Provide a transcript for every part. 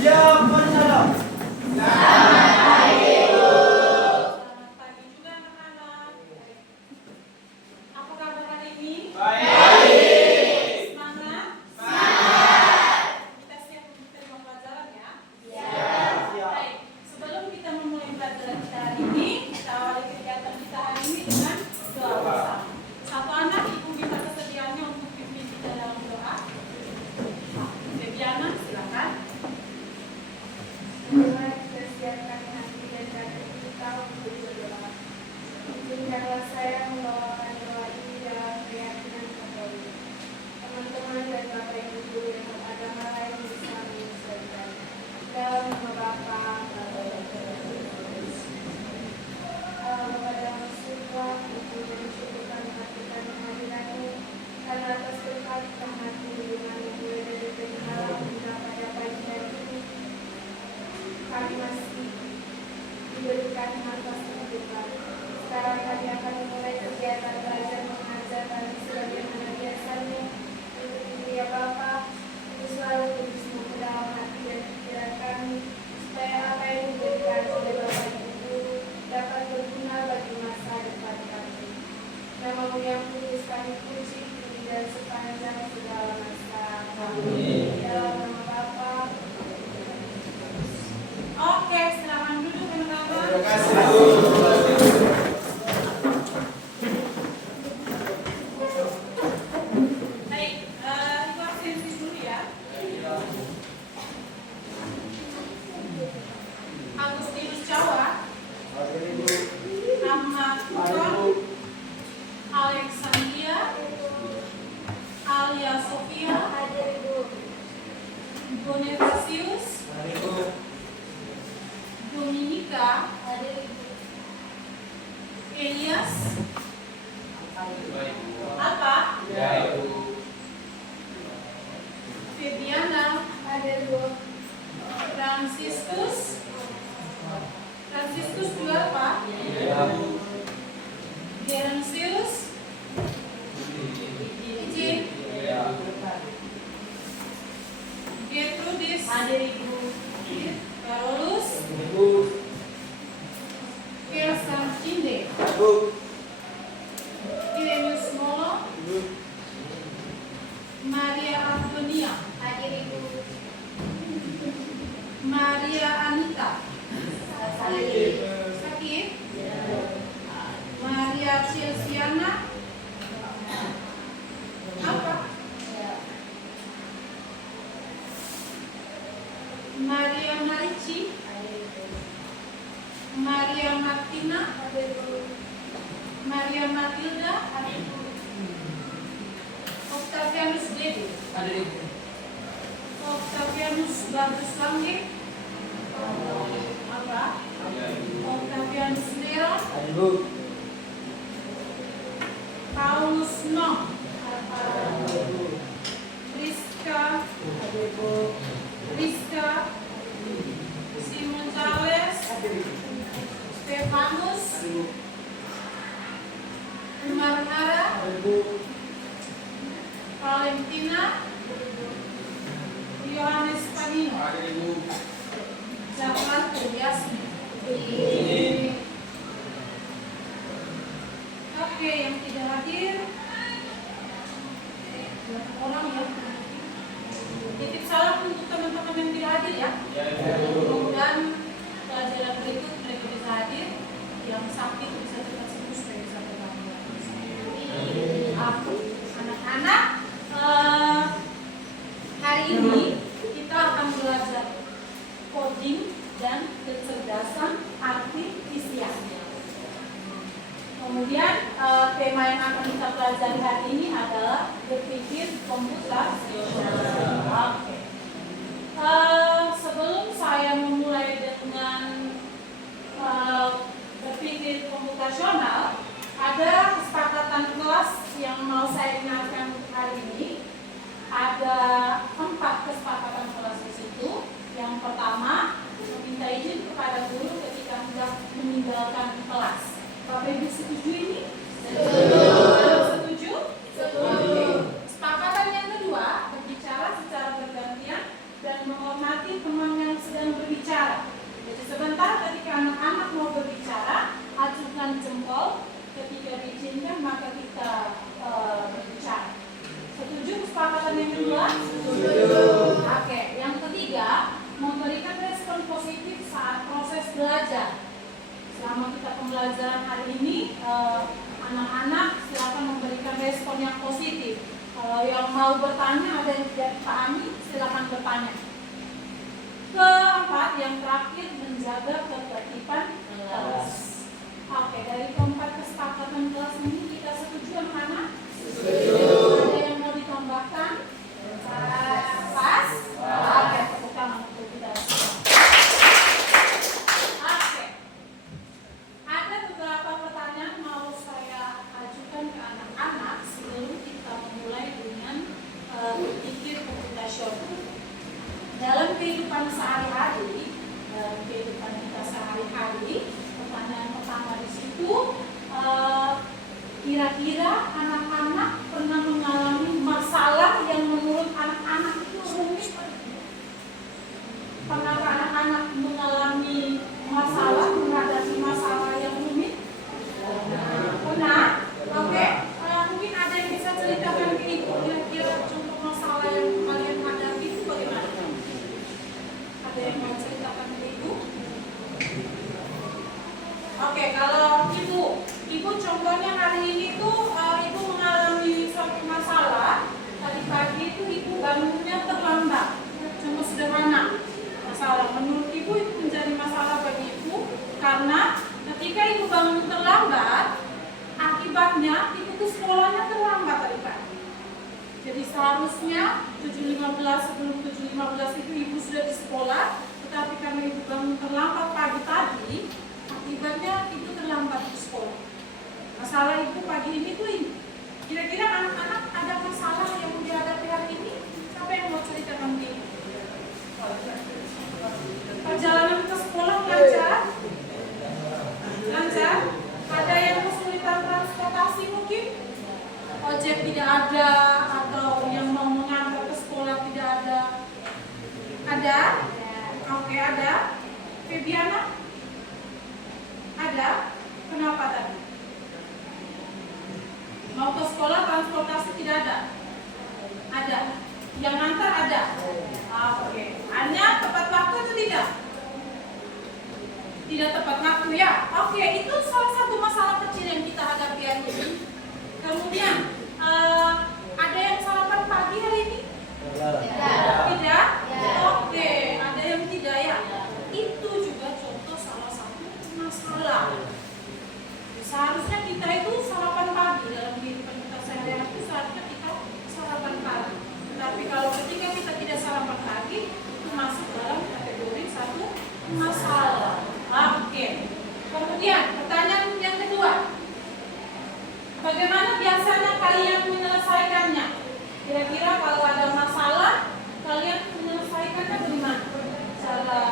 Ya, salam. Selamat pagi, Bu. Selamat pagi juga anak-anak. Apa kabar hari ini? Baik. Semangat? Semangat. Kita siap untuk terima pelajaran ya? Siap. Baik, sebelum kita memulai pelajaran kita hari ini, kita awali kegiatan kita hari ini dengan doa bersama. Satu anak, Ibu minta kesediaannya untuk pimpin kita dalam doa. Febiana, silakan. Tuhan, persiapkan hati dan kaki kita untuk berdoa. Izinkanlah saya membawakan doa ini dalam keyakinan Katolik. Teman-teman dan Bapak Ibu guru yang beragama lain bisa menyesuaikan. Dalam nama Bapa, Bapa dan Roh. Bapa dalam surga, Ibu mensyukurkan hati dan kehadiranmu karena atas berkat hati dengan mulai dari peninggalan hingga pada pagi hari ini. Kami masih diberikan nafas kehidupan. Sekarang kami akan memulai kegiatan belajar mengajar kami sebagaimana biasanya. Untuk itu ya Bapa, itu selalu terus memperdalam hati dan pikiran kami, supaya apa yang diberikan oleh Bapak Ibu Guru dapat berguna bagi masa depan kami. Namamu yang kudus kami puji kini dan sepanjang segala masa. Amin. Dalam nama Bapa. Oke, silakan duduk teman-teman. Terima kasih, Bu. Baik, Ibu absensi dulu ya. Agustinus Jawa, Ahmad Putro, Alexandria, Alia Sofia, Bonifasius, Dominika, Elias, apa? Febiana, Franciscus juga apa? Gerensius, Ijin, Gertrudis, Carolus, Kelsan Cinde, Irenius Molo, Maria Antonia, Maria Anita, sakit, Maria Celsiana, apa? Maria Marici, Maria Martina, Maria Matilda, Octavianus Devi, Octavianus Bagus Langit, apa? Octavianus Neron, Paulus Nom, Rizka, Simon Charles, Stefanus, Umar Nara, Valentina, Yohanes Panino, Jafar Yasmin. Oke, yang tidak hadir orang yang titip salam untuk teman-teman yang tidak hadir ya. Dan pelajaran berikut mereka bisa hadir, yang sakit bisa cepat sembuh supaya bisa bergabung. Anak-anak, hari ini kita akan belajar coding dan kecerdasan artifisial. Kemudian tema yang akan kita pelajari hari ini adalah berpikir komputasional. Oke. Sebelum saya memulai dengan berpikir komputasional, ada kesepakatan kelas yang mau saya ingatkan hari ini. Ada 4 kesepakatan kelas di situ. Yang pertama, meminta izin kepada guru ketika hendak meninggalkan kelas. Bapak Ibu setuju ini? Setuju? Setuju. Kesepakatan yang kedua, berbicara secara bergantian dan menghormati teman yang sedang berbicara. Jadi sebentar ketika anak-anak mau berbicara, ajukan jempol. Ketika diizinkan maka kita berbicara. Setuju kesepakatan yang kedua? Setuju. Oke, yang ketiga, memberikan respon positif saat proses belajar. Selama kita pembelajaran hari ini, anak-anak silakan memberikan respon yang positif. Kalau yang mau bertanya, ada yang tidak dipahami, silakan bertanya. Keempat, yang terakhir, menjaga ketertiban kelas. Oke, dari keempat kesepakatan kelas ini kita setuju anak-anak? Setuju. Ada yang mau ditambahkan? Pas? Oke, tepuk tangan untuk kita. Oke. Ada beberapa pertanyaan mau saya ajukan ke anak-anak sebelum kita memulai dengan berpikir komputasional. Dalam kehidupan sehari-hari, kehidupan kita sehari-hari, pertanyaan pertama di situ, kira-kira anak-anak pernah mengalami masalah yang menurut anak-anak itu rumit? Pernah anak-anak mengalami masalah, menghadapi masalah yang rumit? Pernah? Oke. Mungkin ada yang bisa ceritakan ke ibu kira-kira contoh masalah yang kalian hadapi itu bagaimana? Ada yang mau ceritakan ke ibu? Oke, kalau ibu contohnya hari ini tuh ibu mengalami suatu masalah. Tadi pagi itu ibu bangunnya terlambat. Contoh sederhana masalah. Menurut ibu itu menjadi masalah bagi ibu karena ketika ibu bangun terlambat, akibatnya ibu tuh sekolahnya terlambat tadi pagi. Jadi seharusnya 7.15 sebelum 7.15 itu ibu sudah di sekolah, tetapi karena ibu bangun terlambat pagi tadi, akibatnya itu terlambat di sekolah. Masalah ibu pagi ini tuh ini. Kira-kira anak-anak ada masalah yang dihadapi hari ini? Siapa yang mau ceritakan ini? Perjalanan ke sekolah lancar? Lancar? Ada yang kesulitan transportasi mungkin? Ojek tidak ada atau yang mau mengantar ke sekolah tidak ada? Ada? Oke, ada. Febiana? Ada? Kenapa tadi? Mau ke sekolah transportasi tidak ada? Ada. Yang antar ada? Oke. Hanya tepat waktu atau tidak? Tidak tepat waktu ya? Oke, itu salah satu masalah kecil yang kita hadapi hari ini. Kemudian, ada yang sarapan pagi hari ini? Tidak? Oke, ada yang tidak ya? Itu juga contoh salah satu masalah. Seharusnya kita itu sarapan pagi dalam kehidupan kita sehari-hari itu seharusnya kita sarapan pagi. Tapi kalau ketika kita tidak sarapan pagi, itu masuk dalam kategori satu masalah. Oke. Kemudian pertanyaan yang kedua, bagaimana biasanya kalian menyelesaikannya? Kira-kira kalau ada masalah, kalian menyelesaikannya bagaimana? Cara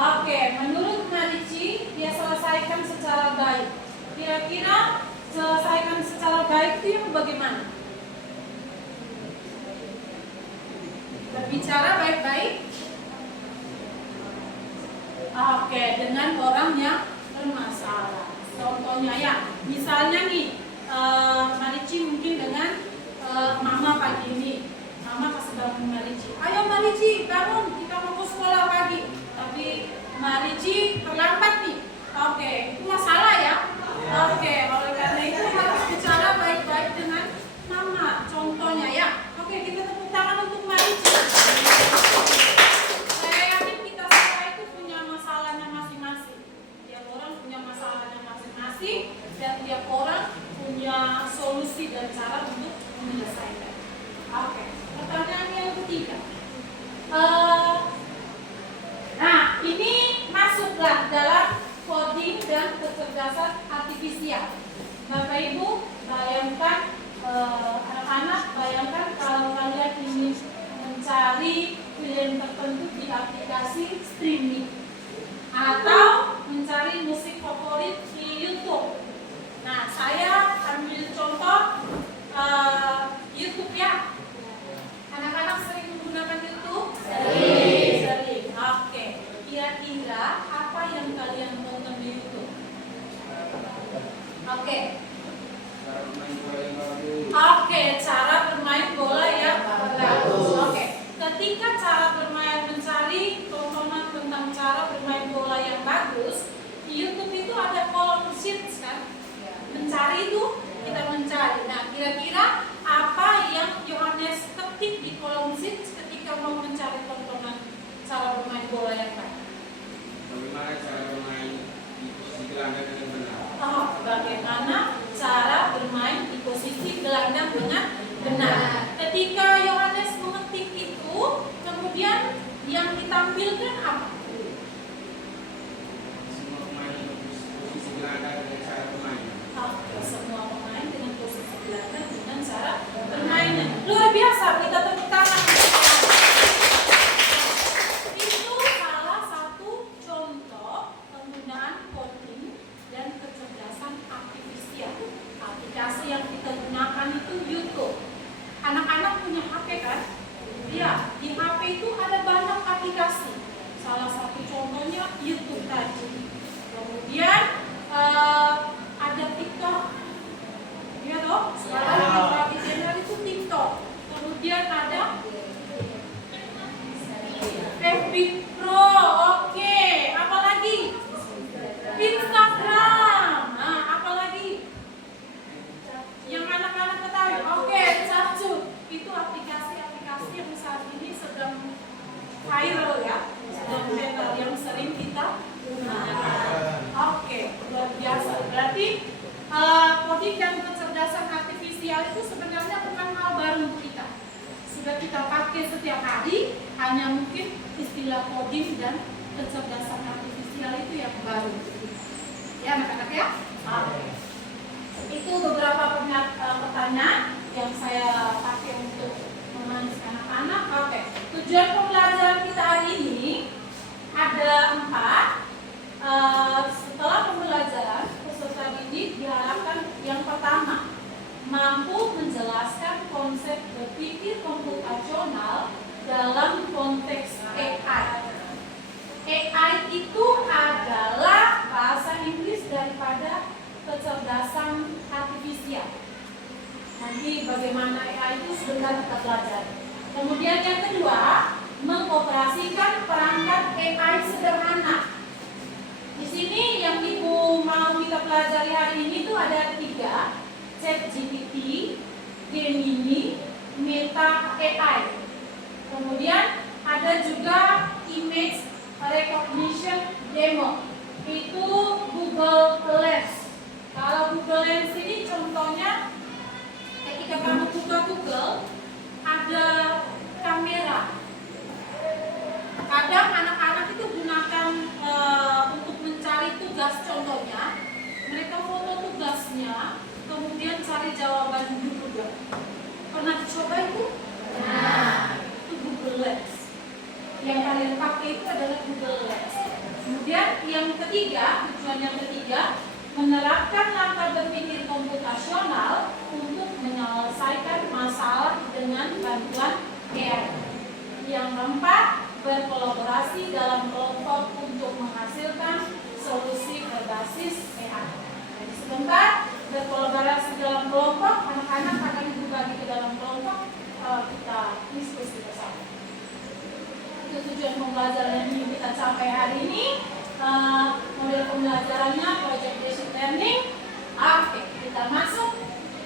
Oke, menurut Marici, dia selesaikan secara baik. Kira-kira selesaikan secara baik itu yang bagaimana? Berbicara baik-baik? Oke, dengan orang yang bermasalah. Contohnya ya, misalnya nih, Marici mungkin dengan Mama pagi ini. Mama kasih bangun Marici. Ayo Marici, bangun, kita mau ke sekolah pagi. Tapi Marici terlambat nih. Oke, itu masalah ya. Oke, oleh karena itu harus bicara baik-baik dengan Mama. Contohnya ya. Oke, kita tepuk tangan untuk Marici. Saya yakin kita semua itu punya masalahnya masing-masing. Tiap orang punya masalahnya masing-masing dan tiap orang punya solusi dan cara untuk menyelesaikan. Oke, pertanyaan yang ketiga. Nah, ini masuklah dalam coding dan kecerdasan artifisial. Bapak Ibu, bayangkan anak-anak, bayangkan kalau kalian ingin mencari film tertentu di aplikasi streaming atau mencari musik favorit di YouTube. Nah, saya ambil contoh YouTube ya. Anak-anak sering menggunakan YouTube? Sering. mencari itu, kita mencari. Nah, kira-kira apa yang Yohanes ketik di kolom sheet ketika mau mencari tontonan cara bermain bola yang baik? Bagaimana cara bermain di posisi gelandang dengan benar? Oh, bagaimana cara bermain di posisi gelandang dengan benar? Ketika Yohanes mengetik itu, kemudian yang ditampilkan apa? Semua pemain posisi gelandang dengan cara bermain. Oke, semua pemain dengan posisi gelandang dengan cara bermainnya. Luar biasa, kita tepuk tangan. Itu salah satu contoh penggunaan coding dan kecerdasan artifisial. Aplikasi yang kita gunakan itu YouTube. Anak-anak punya HP kan? Ya, di HP itu ada banyak aplikasi. Salah satu contohnya YouTube tadi. Kemudian ada TikTok. Iya toh? Sekarang yang lagi channel itu TikTok. Kemudian ada FB Pro. Oke, apa lagi? Instagram. Nah, apa lagi? Yang anak-anak ketahui. Oke, Capcut. Itu aplikasi-aplikasi yang saat ini sedang viral ya, sedang viral yang sering kita gunakan. Oke, luar biasa. Berarti coding dan kecerdasan artifisial itu sebenarnya bukan hal baru untuk kita. Sudah kita pakai setiap hari, hanya mungkin istilah coding dan kecerdasan artifisial itu yang baru untuk kita. Ya, anak-anak ya? Oke. Itu beberapa pertanyaan yang saya pakai untuk memanis anak-anak. Oke, tujuan pembelajaran kita hari ini ada 4. Setelah pembelajaran, peserta didik diharapkan yang pertama mampu menjelaskan konsep berpikir komputasional dalam konteks AI. AI itu adalah bahasa Inggris daripada kecerdasan artifisial. Nanti bagaimana AI itu sebentar kita pelajari. Kemudian yang kedua, mengoperasikan perangkat AI sederhana. Di sini yang Ibu mau kita pelajari hari ini itu ada 3, ChatGPT, Gemini, Meta AI. Kemudian ada juga image recognition demo. Itu Google Lens. Kalau Google Lens ini contohnya ketika kamu buka Google ada kamera. Kadang anak-anak itu gunakan untuk mencari tugas, contohnya mereka foto tugasnya, kemudian cari jawaban di Google. Pernah dicoba itu? Nah, itu Google Lens. Yang kalian pakai itu adalah Google Lens. Kemudian yang ketiga, tujuan yang ketiga, menerapkan langkah berpikir komputasional untuk menyelesaikan masalah dengan bantuan AI. Yang keempat, berkolaborasi dalam kelompok untuk menghasilkan solusi berbasis AI. Jadi sebentar, berkolaborasi dalam kelompok, anak-anak akan dibagi ke dalam kelompok, kita diskusi bersama. Itu tujuan pembelajaran yang ingin kita capai hari ini. Model pembelajarannya project based learning. Oke, kita masuk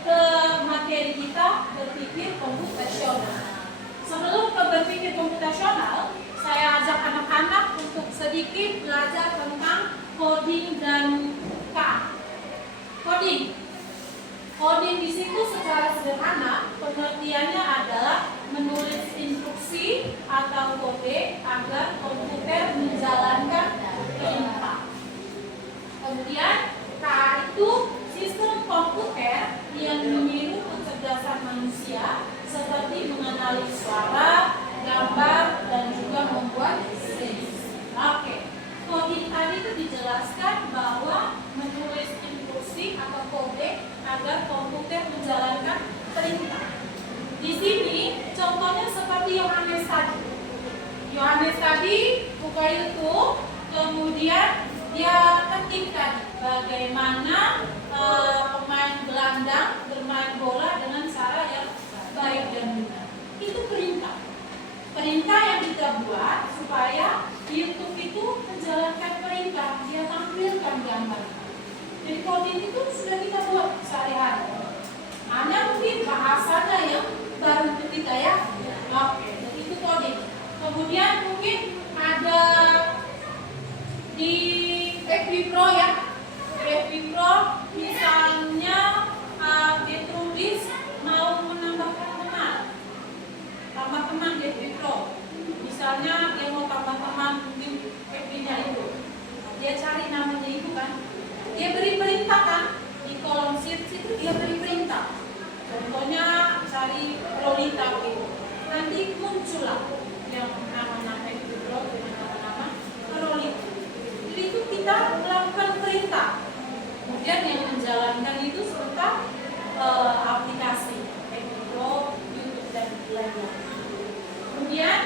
ke materi kita, berpikir komputasional. Sebelum ke berpikir komputasional, saya ajak anak-anak untuk sedikit belajar tentang coding dan KA. Coding di situ secara sederhana pengertiannya adalah menulis instruksi atau kode agar komputer menjalankan perintah. Kemudian KA itu sistem komputer yang meniru kecerdasan manusia seperti mengenali suara, gambar, dan juga membuat list. Oke, coding tadi itu dijelaskan bahwa menulis instruksi atau kode agar komputer menjalankan perintah. Di sini contohnya seperti Yohanes tadi. Yohanes tadi buka YouTube, kemudian dia ketikkan bagaimana pemain gelandang bermain bola dengan cara yang baik dan benar. Itu perintah. Perintah yang kita buat supaya YouTube itu menjalankan perintah, dia tampilkan gambar. Jadi coding itu sudah kita buat sehari-hari. Hanya mungkin bahasanya yang baru untuk kita ya. Oke, jadi itu coding. Kemudian mungkin ada di FB Pro ya. FB Pro misalnya dia tulis mau menambahkan teman. Tambah teman di FB Pro. Misalnya dia mau tambah teman mungkin FB-nya itu. Dia cari namanya itu kan. Dia beri perintah kan di kolom search itu dia beri perintah. Contohnya cari Rolita gitu. Nanti muncullah yang nama-nama itu dengan nama-nama Rolita. Jadi itu kita melakukan perintah. Kemudian yang menjalankan itu serta aplikasi Pro, YouTube dan lainnya. Kemudian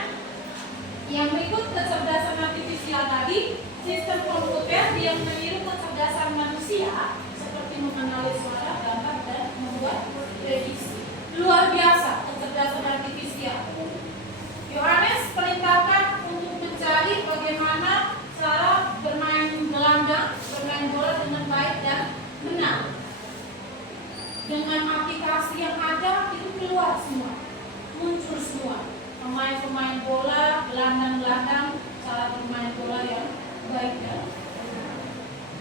yang berikut kecerdasan artifisial tadi, sistem komputer yang meniru kecerdasan manusia seperti mengenali suara, gambar dan membuat prediksi. Luar biasa kecerdasan artifisial. Yohanes perintahkan untuk mencari bagaimana cara bermain gelandang, bermain bola dengan baik dan benar. Dengan aplikasi yang ada itu keluar semua, muncul semua. Pemain-pemain bola, gelandang-gelandang, cara bermain bola yang baik dan benar.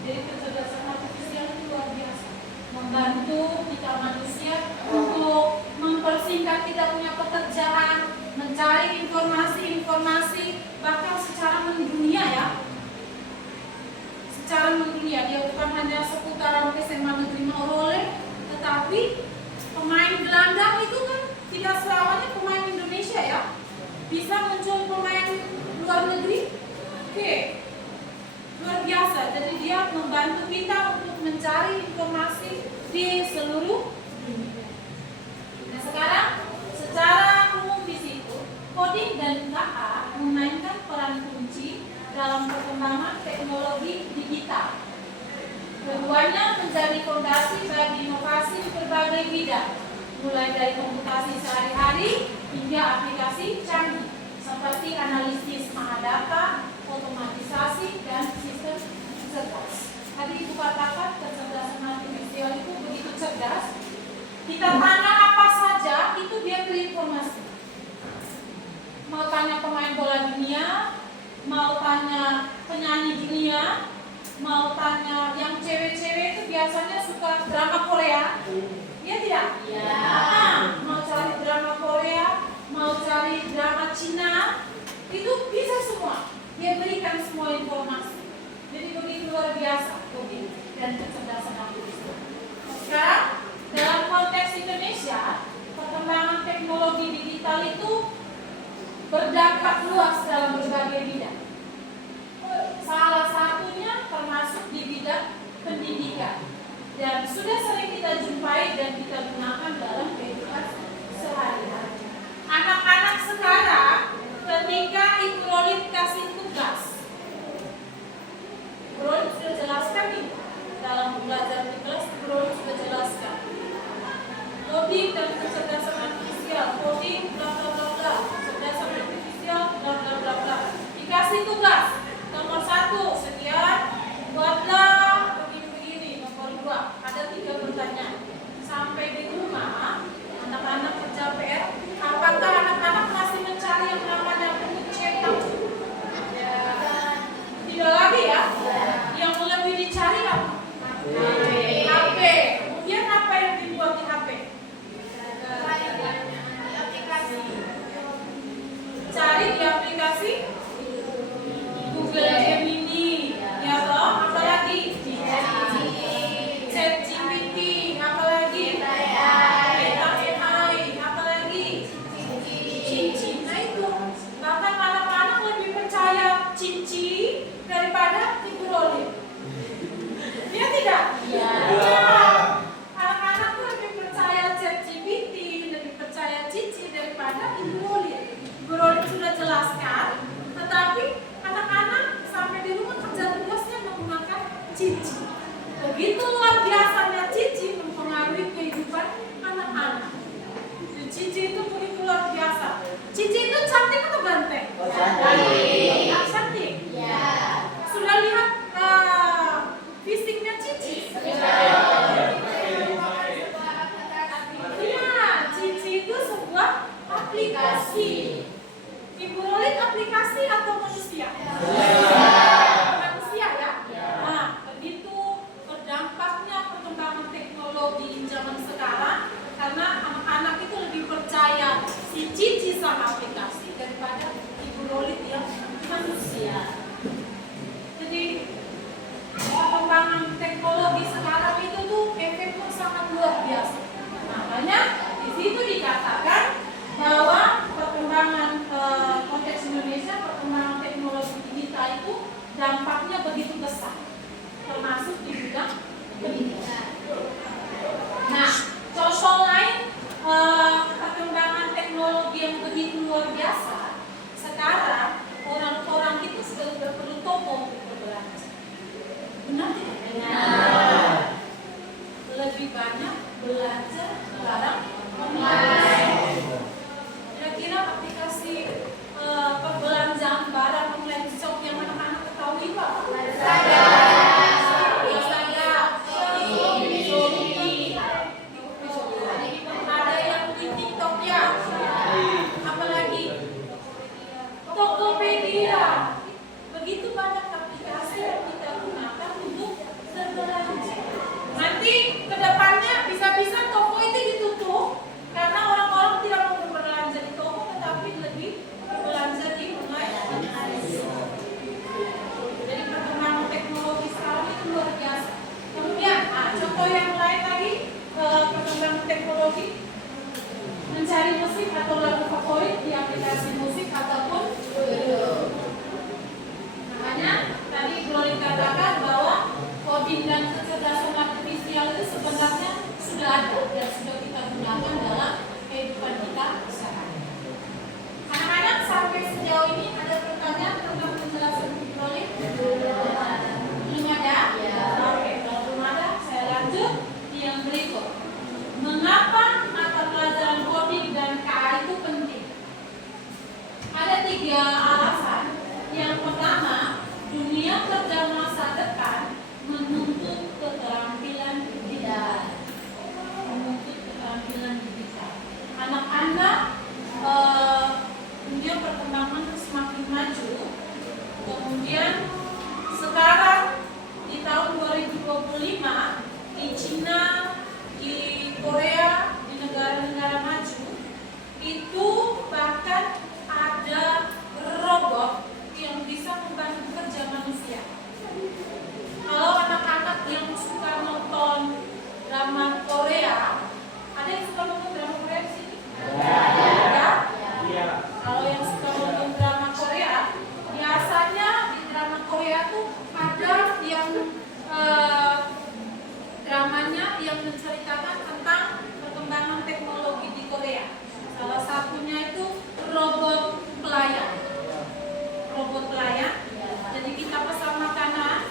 Jadi kecerdasan artifisial itu luar biasa, membantu kita manusia untuk mempersingkat kita punya pekerjaan, mencari informasi-informasi bahkan secara mendunia ya. Secara mendunia, dia bukan hanya seputaran SMA Negeri Maurole, tetapi pemain gelandang itu kan tidak selamanya pemain Indonesia ya. Bisa muncul pemain luar negeri. Oke. Luar biasa. Jadi dia membantu kita untuk mencari informasi di seluruh dunia. Nah, sekarang secara umum di situ coding dan KA memainkan peran kunci dalam perkembangan teknologi digital. Keduanya menjadi fondasi bagi inovasi di berbagai bidang, mulai dari komputasi sehari-hari hingga aplikasi canggih seperti analisis mahadata, otomatisasi, dan sistem cerdas. Tadi Ibu katakan kecerdasan artifisial itu begitu cerdas. Kita tanya apa saja, itu dia beri informasi. Mau tanya pemain bola dunia, mau tanya penyanyi dunia, mau tanya yang cewek-cewek itu biasanya suka drama Korea. Iya tidak? Iya. Mau cari drama Korea, mau cari drama Cina, itu bisa semua. Dia berikan semua informasi. Jadi begitu luar biasa coding dan kecerdasan artifisial. Sekarang dalam konteks Indonesia, perkembangan teknologi digital itu berdampak luas dalam berbagai bidang. Salah satunya termasuk di bidang pendidikan. Dan sudah sering kita jumpai dan kita gunakan dalam kehidupan sehari-hari. Anak-anak sekarang ketika Ibu Rolit kasih tugas, Ibu Rolit sudah jelaskan ini dalam belajar di kelas. Ibu Rolit sudah jelaskan coding dan kecerdasan artifisial, coding bla bla bla bla, kecerdasan artifisial bla bla bla bla. Dikasih tugas nomor 1 sekian, buatlah begini-begini. Nomor 2 ada 3 pertanyaan. Sampai di rumah anak-anak kerja PR, apakah anak-anak masih mencari yang namanya buku cetak? Tidak lagi ya? Yang lebih dicari apa? HP. Kemudian apa yang dibuat di HP? Cari di aplikasi Google Gemini, ya toh? Apalagi? ChatGPT, apalagi? Meta AI, apalagi? Cici. Nah itu, bahkan anak-anak lebih percaya Cici daripada Ibu Rolit. Iya tidak? Iya. Anak-anak tuh lebih percaya ChatGPT, lebih percaya Cici daripada Ibu Rolit. Ibu Rolit sudah jelaskan aplikasi atau manusia? Manusia ya. Nah, begitu berdampaknya perkembangan teknologi di zaman sekarang, karena anak-anak itu lebih percaya si Cici sama aplikasi daripada Ibu Lolit yang manusia. Jadi perkembangan teknologi sekarang itu tuh efeknya sangat luar biasa. Makanya di situ dikatakan bahwa perkembangan konteks Indonesia, perkembangan teknologi digital itu dampaknya begitu besar, termasuk di bidang pendidikan. Nah, contoh lain perkembangan teknologi yang begitu luar biasa, sekarang orang-orang itu sudah perlu toko untuk berbelanja. Benar tidak? Benar. Lebih banyak belanja barang online. Kira-kira aplikasi perbelanjaan barang online shop yang anak-anak ketahui Pak? Ada yang di TikTok ya. Apalagi Tokopedia. Begitu banyak aplikasi yang kita gunakan untuk berbelanja. Nanti kedepannya bisa-bisa toko itu ditutup karena orang-orang tidak mau berbelanja di toko, tetapi lebih berbelanja di online. Jadi perkembangan teknologi sekarang itu luar biasa. Kemudian, contoh yang lain lagi perkembangan teknologi, mencari musik atau lagu favorit di aplikasi musik ataupun makanya tadi Glory katakan bahwa coding dan kecerdasan artifisial itu sebenarnya sudah ada dan sudah kita gunakan dalam kehidupan kita sehari-hari. Anak-anak sampai sejauh ini ada pertanyaan tentang penjelasan Glory? Belum ada? Oke, kalau belum ada saya lanjut di yang berikut. Mengapa mata pelajaran coding dan KA itu penting? Ada 3 alasan. Yang pertama, dunia kerja masa depan menuntut keterampilan digital. Anak-anak dunia perkembangan semakin maju. Kemudian sekarang di tahun 2025 di Cina, di Korea, di negara-negara maju itu bahkan ada robot yang bisa membantu kerja manusia. Kalau anak-anak yang suka nonton drama Korea, ada yang suka nonton drama Korea di sini? Ya? Kalau yang suka nonton drama Korea, biasanya di drama Korea tuh ada yang dramanya yang menceritakan tentang perkembangan teknologi di Korea. Salah satunya itu robot pelayan. Robot pelayan. Jadi kita pesan makanan,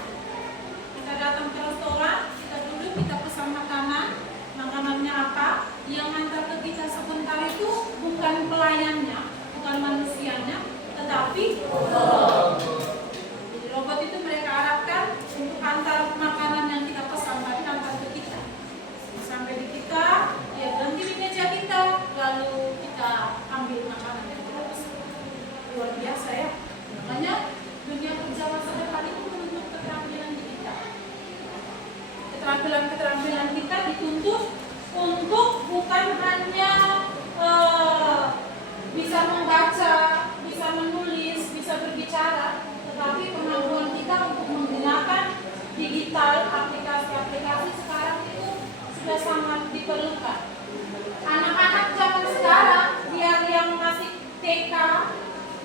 kita datang ke restoran, kita duduk, kita pesan makanan, makanannya apa? Yang antar ke kita sebentar itu bukan pelayannya, bukan manusianya, tetapi robot. Jadi robot itu mereka harapkan untuk antar makanan yang kita pesan tadi antar ke kita. Sampai di kita, dia berhenti di meja kita, lalu kita ambil makanan yang kita pesan. Luar biasa ya. Makanya dunia kerja masa depan itu menuntut keterampilan digital. Keterampilan kita dituntut untuk bukan hanya bisa membaca, bisa menulis, bisa berbicara, tetapi kemampuan kita untuk menggunakan digital, aplikasi-aplikasi sekarang itu sudah sangat diperlukan. Anak-anak zaman sekarang, biar yang masih TK,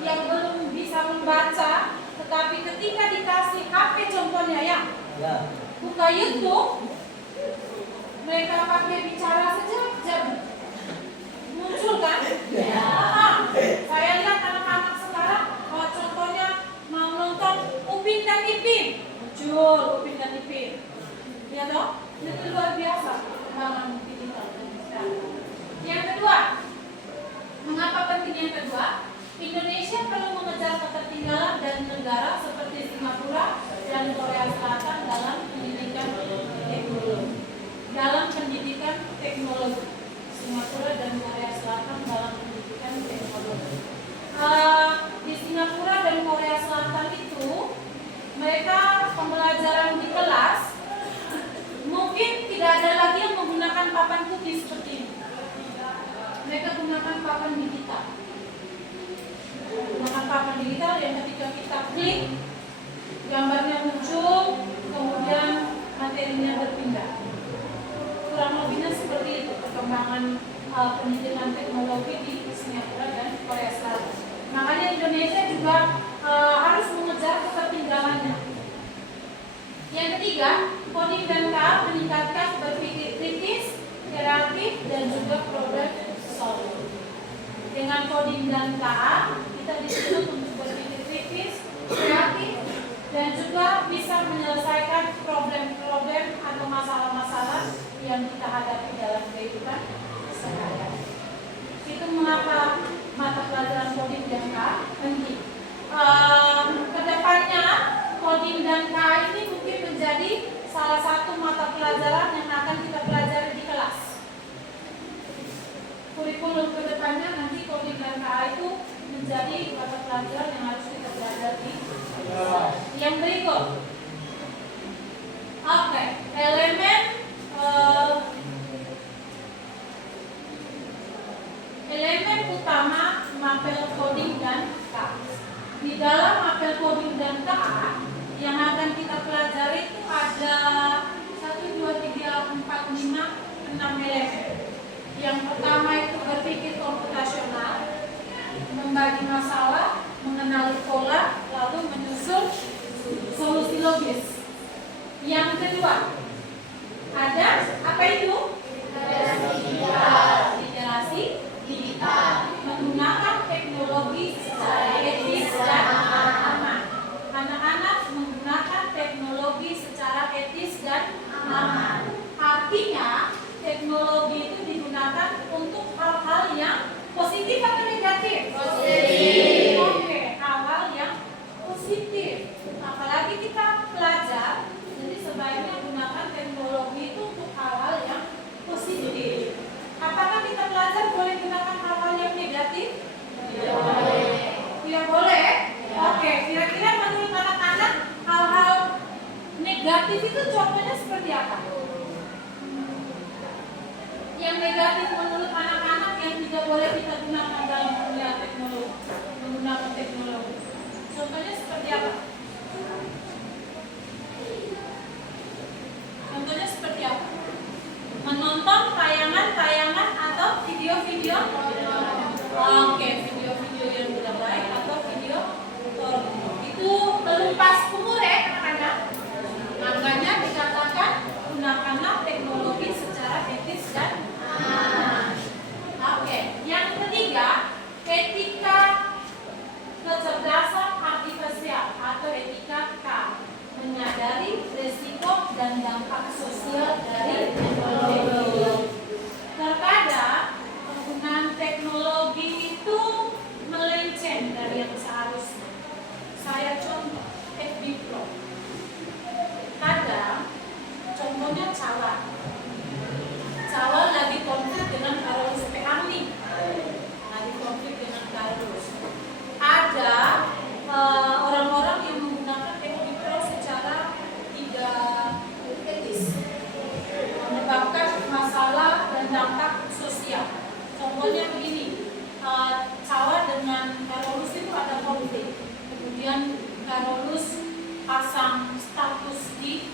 yang belum bisa membaca, tetapi ketika dikasih HP contohnya ya, buka YouTube, mereka pakai bicara sejam, muncul kan? Ya. Saya lihat anak-anak sekarang, contohnya mau nonton Upin dan Ipin, muncul Upin dan Ipin, ya toh? Itu luar biasa perkembangan digital. Yang kedua, mengapa penting yang kedua? Indonesia perlu mengejar ketertinggalan dari negara seperti Singapura dan Korea Selatan dalam pendidikan teknologi. Singapura dan Korea Selatan dalam pendidikan teknologi. Di Singapura kita klik, gambarnya muncul, kemudian materinya berpindah. Kurang lebihnya seperti itu perkembangan pendidikan teknologi di Singapura dan Korea Selatan. Makanya Indonesia juga harus mengejar ketertinggalannya. Yang ketiga, coding dan K meningkatkan berpikir kritis, kreatif, dan juga problem solving. Dengan coding dan K, kita dituntut untuk berpikir kritis, kreatif, dan juga bisa menyelesaikan problem-problem atau masalah-masalah yang kita hadapi dalam kehidupan sehari-hari. Itu mengapa mata pelajaran coding dan K penting. Kedepannya coding dan K ini mungkin menjadi salah satu mata pelajaran yang akan kita pelajari di kelas. Kurikulum kedepannya nanti coding dan K itu menjadi mata pelajaran yang harus kita pelajari. Yang berikut, oke, elemen utama mapel coding dan K. Di dalam mapel coding dan K yang akan kita pelajari itu ada 1, 2, 3, 4, 5, 6 elemen. Yang pertama itu berpikir komputasional, membagi masalah, mengenali pola, lalu menyusun solusi logis. Yang kedua, ada apa itu? Literasi digital, menggunakan teknologi secara etis dan aman. Anak-anak menggunakan teknologi secara etis dan aman. Artinya, teknologi itu digunakan untuk hal-hal yang positif atau negatif? Positif. Oke, hal-hal yang positif. Apalagi kita belajar, jadi sebaiknya gunakan teknologi itu untuk hal-hal yang positif. Apakah kita belajar boleh gunakan hal-hal yang negatif? Tidak boleh. Tidak boleh? Oke, kira-kira menurut anak-anak hal-hal negatif itu contohnya seperti apa? Yang negatif menurut anak-anak yang tidak boleh kita gunakan dalam menggunakan teknologi. Contohnya seperti apa? Contohnya seperti apa? Menonton tayangan-tayangan atau video-video? Oke, video-video yang tidak baik atau video itu melupas umur ya anak-anak. Makanya dikatakan gunakanlah teknologi secara etis dan aman. Oke, yang ketiga, etika kecerdasan artifisial atau etika K, menyadari risiko dan dampak sosial dari teknologi. Terkadang penggunaan teknologi itu melenceng dari yang seharusnya. Saya contoh FB Pro. Kadang contohnya Cawa lagi konflik dengan Carolus Pehamni. Lagi konflik dengan Carolus. Ada orang-orang yang menggunakan FB Pro secara tidak etis, menyebabkan masalah dan dampak sosial. Contohnya begini, Cawa dengan Carolus itu ada konflik. Kemudian Carolus pasang status di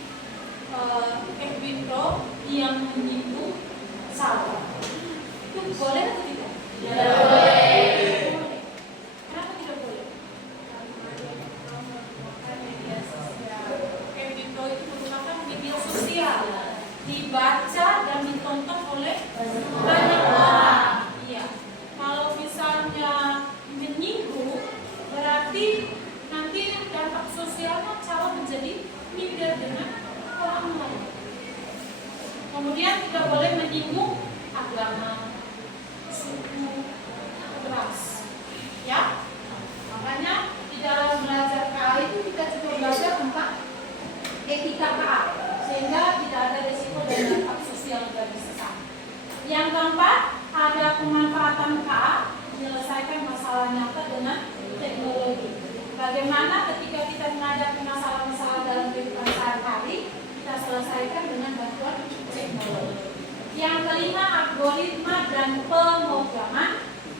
FB Pro yang menyinggung Cawa. Itu boleh atau tidak? Tidak boleh. Kenapa tidak boleh? FB Pro itu merupakan media sosial, dibaca dan ditonton oleh banyak orang. Iya. Kalau misalnya menyinggung, berarti nanti dampak sosialnya Cawa menjadi minder dengan orang lain. Kemudian tidak boleh menyinggung agama, suku, ras. Ya, makanya di dalam belajar KA itu kita juga belajar tentang etika KA, sehingga tidak ada risiko dan dampak sosial bagi sesama. Yang keempat, ada pemanfaatan KA menyelesaikan masalah nyata dengan teknologi. Bagaimana ketika kita menghadapi masalah-masalah dalam kehidupan sehari-hari, kita selesaikan dengan bantuan teknologi. Yang kelima, algoritma dan pemrograman,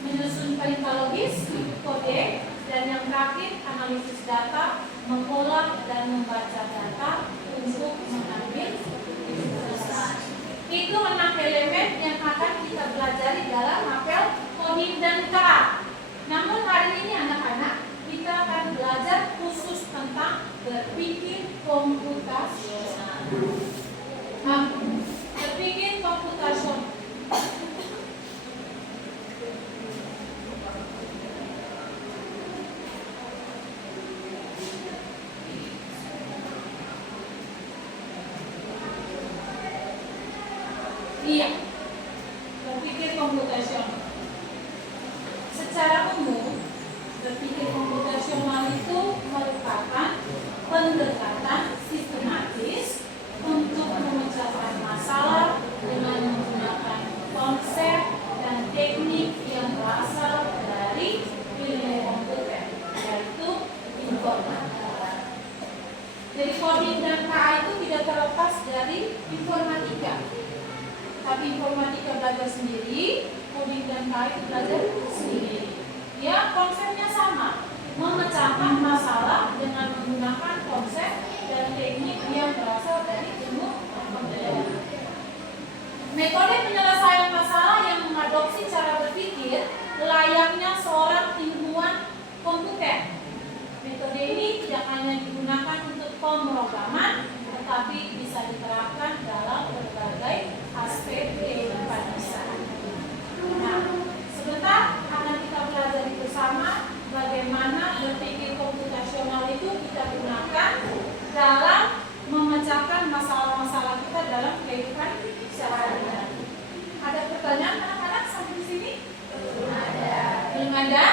menyusun perintah logis, kode, Dan yang terakhir, analisis data, mengolah dan membaca data untuk mengambil keputusan. Itu 6 elemen yang akan kita pelajari dalam apel coding dan K. Namun hari ini anak-anak kita akan belajar khusus tentang berpikir komputasional. Berpikir komputasional. Iya, berpikir komputasional. Secara umum, berpikir komputasional itu merupakan pendekatan sistematis untuk memecahkan masalah dengan menggunakan konsep dan teknik yang berasal dari ilmu komputer, yaitu informatika. Jadi coding dan KA itu tidak terlepas dari informatika. Tapi informatika belajar sendiri, coding dan KA itu belajar sendiri. Ya, konsepnya sama, memecahkan masalah dengan menggunakan konsep dan teknik yang berasal dari ilmu komputer. Metode penyelesaian masalah yang mengadopsi cara berpikir layaknya seorang ilmuwan komputer. Metode ini tidak hanya digunakan untuk pemrograman, tetapi bisa diterapkan dalam berbagai aspek kehidupan sehari-hari. Nah, sebentar akan kita pelajari bersama bagaimana berpikir komputasional itu kita gunakan dalam memecahkan masalah-masalah kita dalam kehidupan sehari-hari. Ada pertanyaan anak-anak sampai di sini? Belum ada. Belum ada?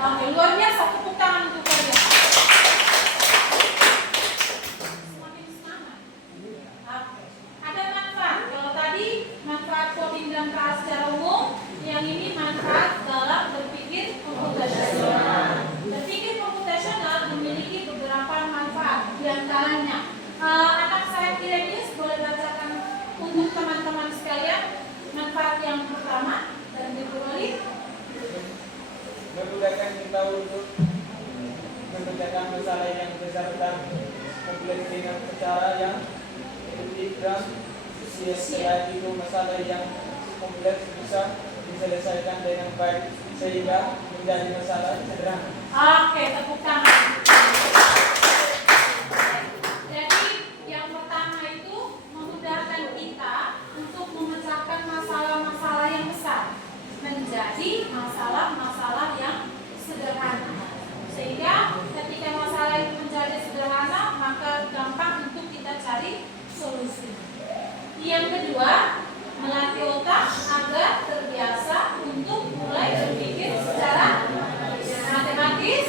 Oke, luar biasa, tepuk tangan untuk kalian. Semakin semangat. Oke. Ada manfaat. Kalau tadi manfaat coding dan KA secara umum, yang ini manfaat dalam berpikir komputasional. Berpikir komputasional memiliki beberapa manfaat. Di antaranya, anak saya Kirenius boleh bacakan untuk teman-teman sekalian manfaat yang pertama dan diperoleh. Memudahkan kita untuk memecahkan masalah yang besar dan kompleks dengan cara yang efektif dan selain itu masalah yang kompleks bisa diselesaikan dengan baik sehingga menjadi masalah sederhana. Oke, tepuk tangan. Jadi yang pertama itu memudahkan kita untuk memecahkan masalah-masalah yang besar menjadi masalah-masalah yang sederhana. Sehingga ketika masalah itu menjadi sederhana, maka gampang untuk kita cari solusi. Yang kedua, melatih otak agar terbiasa untuk mulai berpikir secara matematis,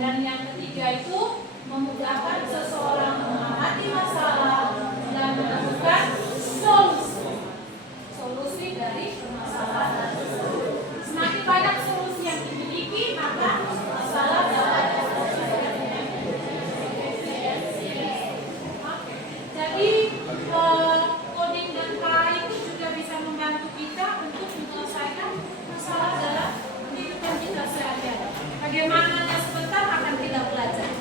dan yang ketiga itu memudahkan seseorang mengamati masalah dan menemukan solusi dari permasalahan. Semakin banyak solusi yang dimiliki, maka masalah dapat jadi coding dan KA itu juga bisa membantu kita untuk menyelesaikan masalah dalam kehidupan kita sehari-hari. Bagaimana sebentar akan kita pelajari.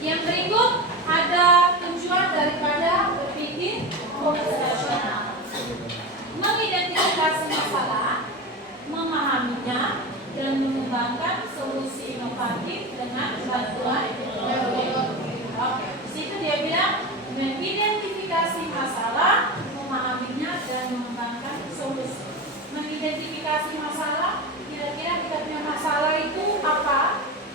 Yang berikut ada tujuan daripada berpikir komputasional: mengidentifikasi masalah, memahaminya, dan mengembangkan solusi inovatif dengan bantuan teknologi. Oke, di situ dia bilang mengidentifikasi masalah, memahaminya, dan mengembangkan solusi. Mengidentifikasi masalah, kira-kira kita punya masalah itu apa?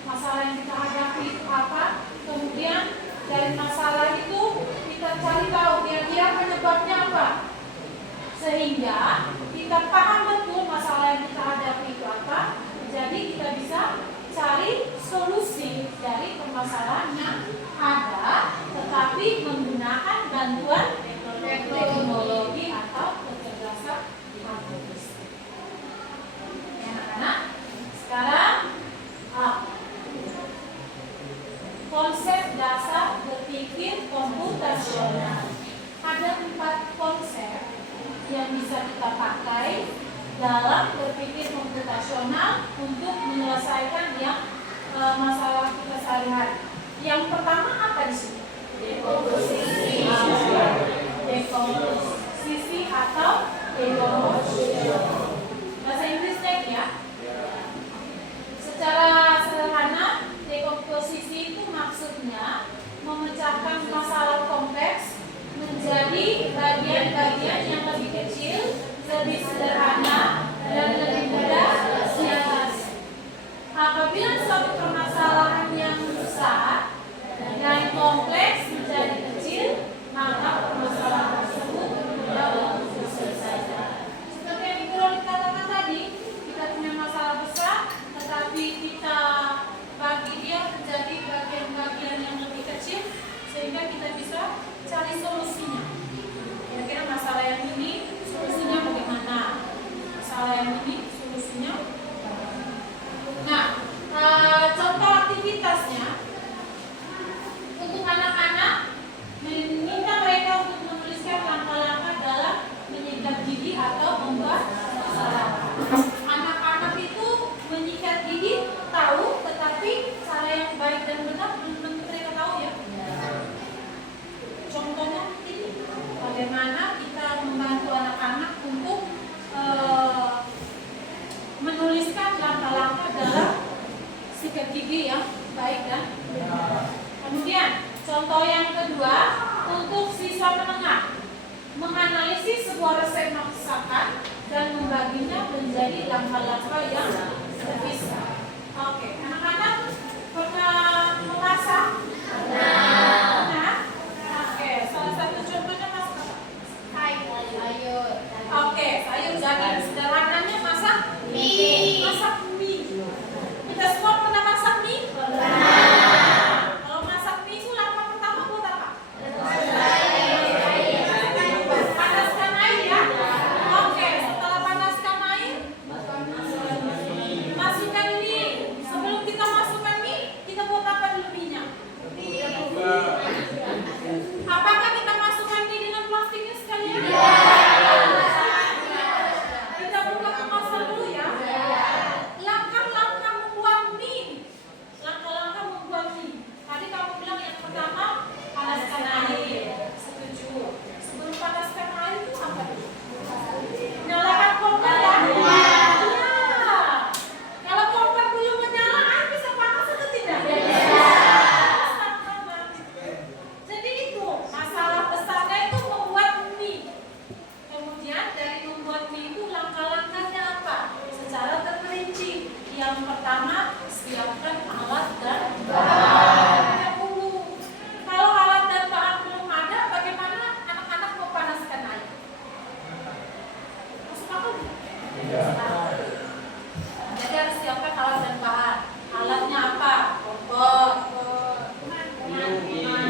Masalah yang kita hadapi itu apa? Kemudian dari masalah itu kita cari tahu kira-kira penyebabnya apa, sehingga kita paham betul masalah yang kita hadapi itu apa. Jadi kita bisa cari solusi dari permasalahan yang ada, tetapi menggunakan bantuan teknologi atau kecerdasan artifisial. Ya, anak-anak, sekarang konsep dasar berpikir komputasional. Ada 4 konsep yang bisa kita pakai dalam berpikir komputasional untuk menyelesaikan yang masalah kita sehari-hari. Yang pertama apa di sini? Dekomposisi. Dekomposisi atau dekomposisi. Bahasa Inggrisnya ya. Secara sederhana, dekomposisi itu maksudnya memecahkan masalah kompleks menjadi bagian-bagian yang lebih kecil, lebih sederhana, dan lebih mudah diatasi. Apabila suatu permasalahan yang besar dan kompleks menjadi kecil, maka permasalahan tersebut mudah untuk diselesaikan. Seperti yang Ibu Loli katakan tadi, kita punya masalah besar, tetapi kita bagi dia menjadi bagian-bagian yang lebih kecil, sehingga kita bisa cari solusinya. Kira-kira masalah yang ini solusinya bagaimana? Masalah yang ini solusinya. Nah, contoh aktivitasnya untuk anak-anak, meminta mereka untuk menuliskan langkah-langkah dalam menyikat gigi atau membuat masalah. Anak-anak itu menyikat gigi tahu, tetapi cara yang baik dan benar belum tentu mereka tahu ya. Contohnya ini, bagaimana kita membantu anak-anak untuk menuliskan langkah-langkah dalam sikat gigi yang baik dan benar. Kemudian contoh yang kedua, untuk siswa menengah, menganalisis sebuah resep masakan dan membaginya menjadi langkah-langkah yang terpisah. Oke, anak-anak pernah memasak? Pernah? Oke, salah satu contohnya masak sayur. Oke, sayur daging. Sederhananya masak mie. Masak mie. Kita semua pernah masak mie? Pernah. Kalau masak mie itu langkah pertama buat apa? Panaskan air ya. Oke, setelah panaskan air, masukkan mie. Sebelum kita masukkan mie, kita buat apa dulu mie-nya? Apakah kita masukkan mie dengan plastiknya sekalian? Kita buka kemasan dulu ya. Langkah-langkah membuat mie. Langkah-langkah membuat mie. Tadi kamu bilang yang pertama panaskan air. Setuju. Sebelum panaskan air itu apa dulu? Nyalakan kompor ya? Iya. Kalau kompor belum menyala, air bisa panas atau tidak? Jadi itu masalah besarnya itu membuat mie. Kemudian dari membuat mie itu langkah-langkahnya apa? Secara terperinci. Yang pertama, siapkan alat dan bahan dulu. Kalau alat dan bahan belum ada, bagaimana anak-anak memanaskan air? Masuk akal tidak? Jadi harus siapkan alat dan bahan. Alatnya apa? Kompor.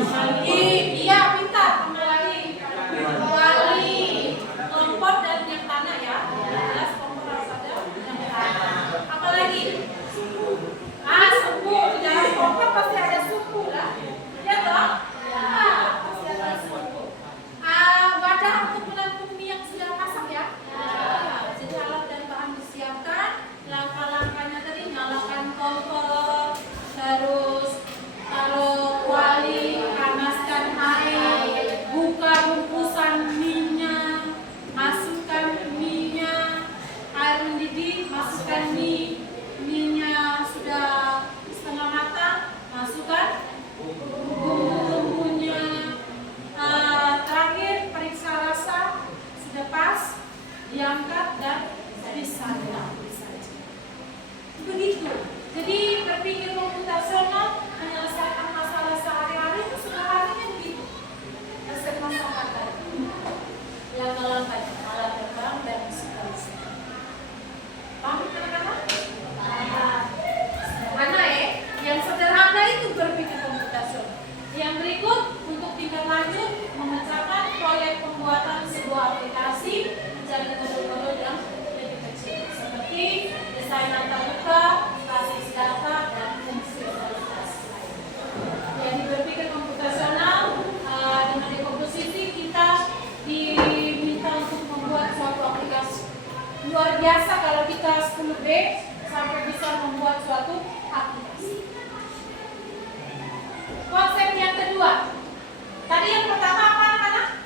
Mandi. Iya, pintar. Kembali. Kuali. Kompor dan minyak tanah ya. Jelas kompor harus ada minyak tanah. Apa lagi? Suhu. Di dalam kompor pasti ada suhu lah. Ya toh? Ya, pasti ada suhu. Wadah untuk menampung mie yang sudah masak ya. Jadi alat dan bahan disiapkan. Langkah-langkahnya tadi nyalakan kompor, terus taruh kuali, panaskan air, buka bungkusan mie-nya, masukkan mie-nya, air mendidih, masukkan mie-nya sudah setengah matang, masukkan bumbu-bumbunya. Terakhir periksa rasa sudah pas, diangkat dan disantap. Begitu. Jadi berpikir komputasional menyelesaikan masalah sehari-hari itu sederhananya begitu. Resep masakan tadi. Langkah-langkahnya, alat terbang dan seterusnya. Paham anak-anak? Sederhana ya. Yang sederhana itu berpikir komputasional. Yang berikut untuk tingkat lanjut memecahkan proyek pembuatan sebuah aplikasi menjadi modul-modul yang lebih kecil seperti desain antarmuka, basis data, dan fungsionalitas lain. Jadi berpikir komputasional dengan dekomposisi kita diminta untuk membuat suatu aplikasi luar biasa. biasa kalau kita 10B sampai bisa membuat suatu aplikasi. Konsep yang kedua. Tadi yang pertama apa anak-anak?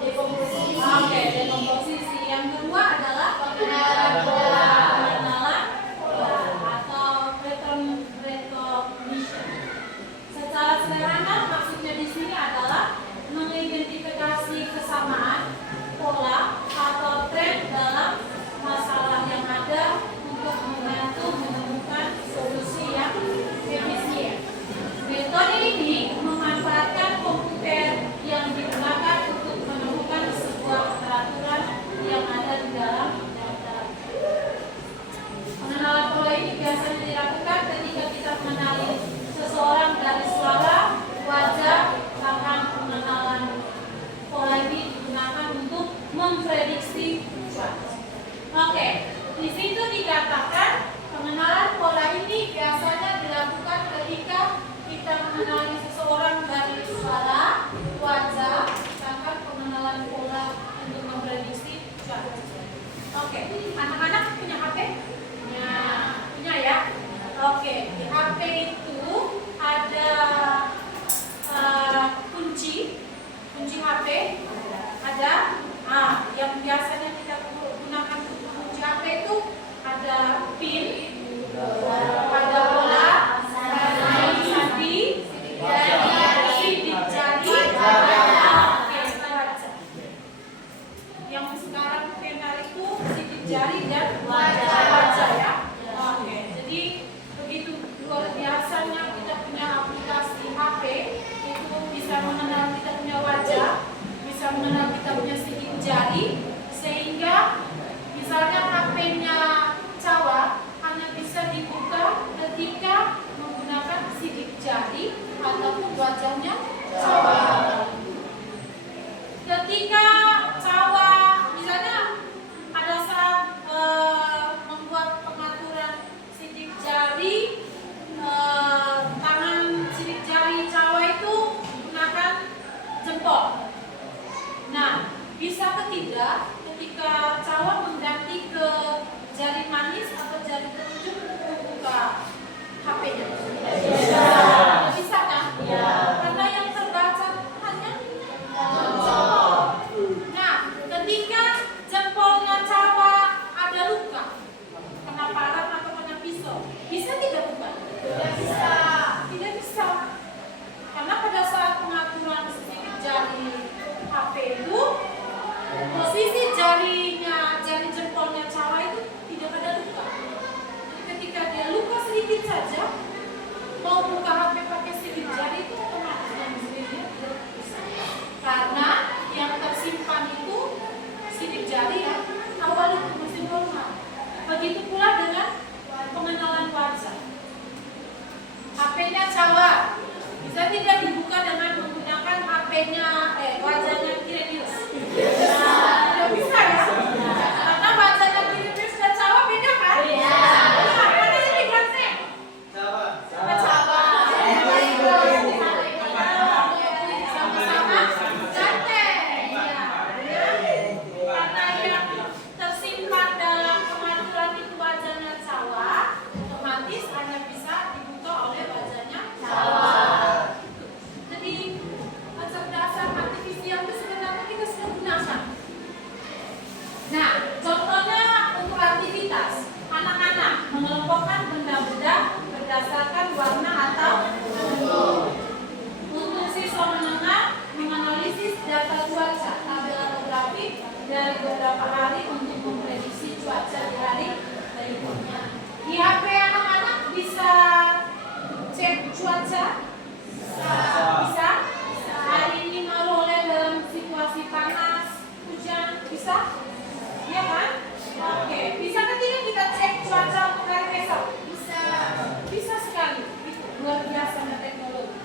Dekomposisi. Oke, dekomposisi. Yang kedua adalah pengenalan pola. Pengenalan pola atau recognition. Secara sederhana maksudnya di sini adalah mengidentifikasi kesamaan pola atau tren dalam masalah yang ada untuk membantu menemukan solusi yang efisien. Metode ini memanfaatkan komputer yang digunakan untuk menemukan sebuah peraturan yang ada di dalam data. Pengenalan pola ini biasanya dilakukan ketika kita mengenali seseorang dari suara, wajah, bahkan pengenalan pola ini digunakan untuk memprediksi cuaca. Oke, di situ dikatakan pengenalan pola ini biasanya dilakukan ketika kita mengenali seseorang dari suara, wajah, bahkan pengenalan pola untuk memprediksi cuaca. Oke, anak-anak punya HP? Punya ya? Oke, di HP itu ada kunci HP ada. Yang biasanya kita gunakan untuk kunci HP itu ada pin, ada bola, sandi, sidik jari, oke, wajah. Yang sekarang tenar itu sidik jari dan wajah ya. Oke, jadi begitu luar biasanya kita punya aplikasi HP itu bisa mengenal kita punya wajah, bisa mengenal kita punya sidik jari, sehingga misalnya HP-nya Cawa hanya bisa dibuka ketika menggunakan sidik jari ataupun wajahnya Cawa. Ketika Cawa misalnya pada saat membuat pengaturan sidik jari, tangan sidik jari Cawa itu menggunakan jempol. Nah, bisa tidak ketika Cawa mengganti ke jari manis atau jari telunjuk untuk buka HP-nya? Bisa kan? Karena yang terbaca hanya jempol. Nah, ketika jempolnya Cawa ada luka, kena parang atau kena pisau, bisa tidak buka? Tidak bisa. Karena pada saat pengaturan sidik jari HP itu, posisi jari jempolnya Cawa itu tidak ada luka. Jadi ketika dia luka sedikit saja, mau buka HP pakai sidik jari itu otomatis dengan sendirinya tidak bisa. Karena yang tersimpan itu sidik jari ya, awal itu masih normal. Begitu pula dengan pengenalan wajah. HP-nya Cawa bisa tidak dibuka dengan menggunakan HP-nya wajahnya Kirenius? Tidak bisa ya? Karena wajahnya Kirenius dan Cawa beda kan? Mana sih difference-nya? Cawa. Sama-sama ganteng. Karena yang tersimpan dalam pengaturan itu wajahnya Cawa, otomatis hanya bisa dibuka oleh wajahnya Cawa. Jadi kecerdasan artifisial itu sebenarnya kita sudah gunakan. Nah, contohnya untuk aktivitas anak-anak mengelompokkan benda-benda berdasarkan warna atau bentuk. Untuk siswa menganalisis data cuaca, tabel atau grafik dari beberapa hari untuk memprediksi cuaca di hari berikutnya. Di HP anak-anak bisa cek cuaca? Bisa? Hari ini Marole dalam situasi panas, hujan, bisa? Iya kan? Oke, bisa tidak kita cek cuaca untuk hari besok? Bisa sekali. Itu luar biasa teknologi.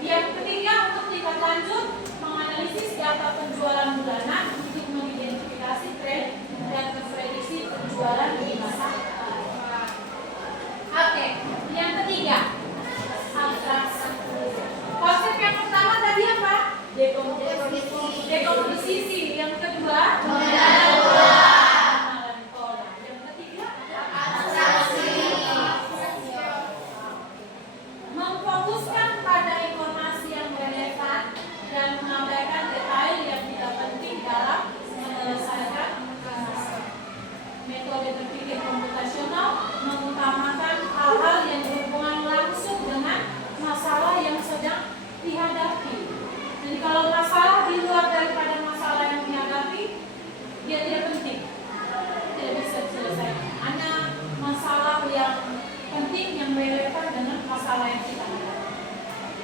Yang ketiga, untuk tingkat lanjut, menganalisis data penjualan bulanan untuk mengidentifikasi tren dan memprediksi penjualan di masa depan. Oke, yang ketiga, abstraksi. Konsep yang pertama tadi apa? Dekomposisi. Yang kedua, pengenalan pola. berpikir komputasional mengutamakan hal-hal yang berhubungan langsung dengan masalah yang sedang dihadapi. Jadi kalau masalah di luar daripada masalah yang dihadapi, dia tidak penting, tidak bisa diselesaikan. Hanya masalah yang penting yang relevan dengan masalah yang kita hadapi.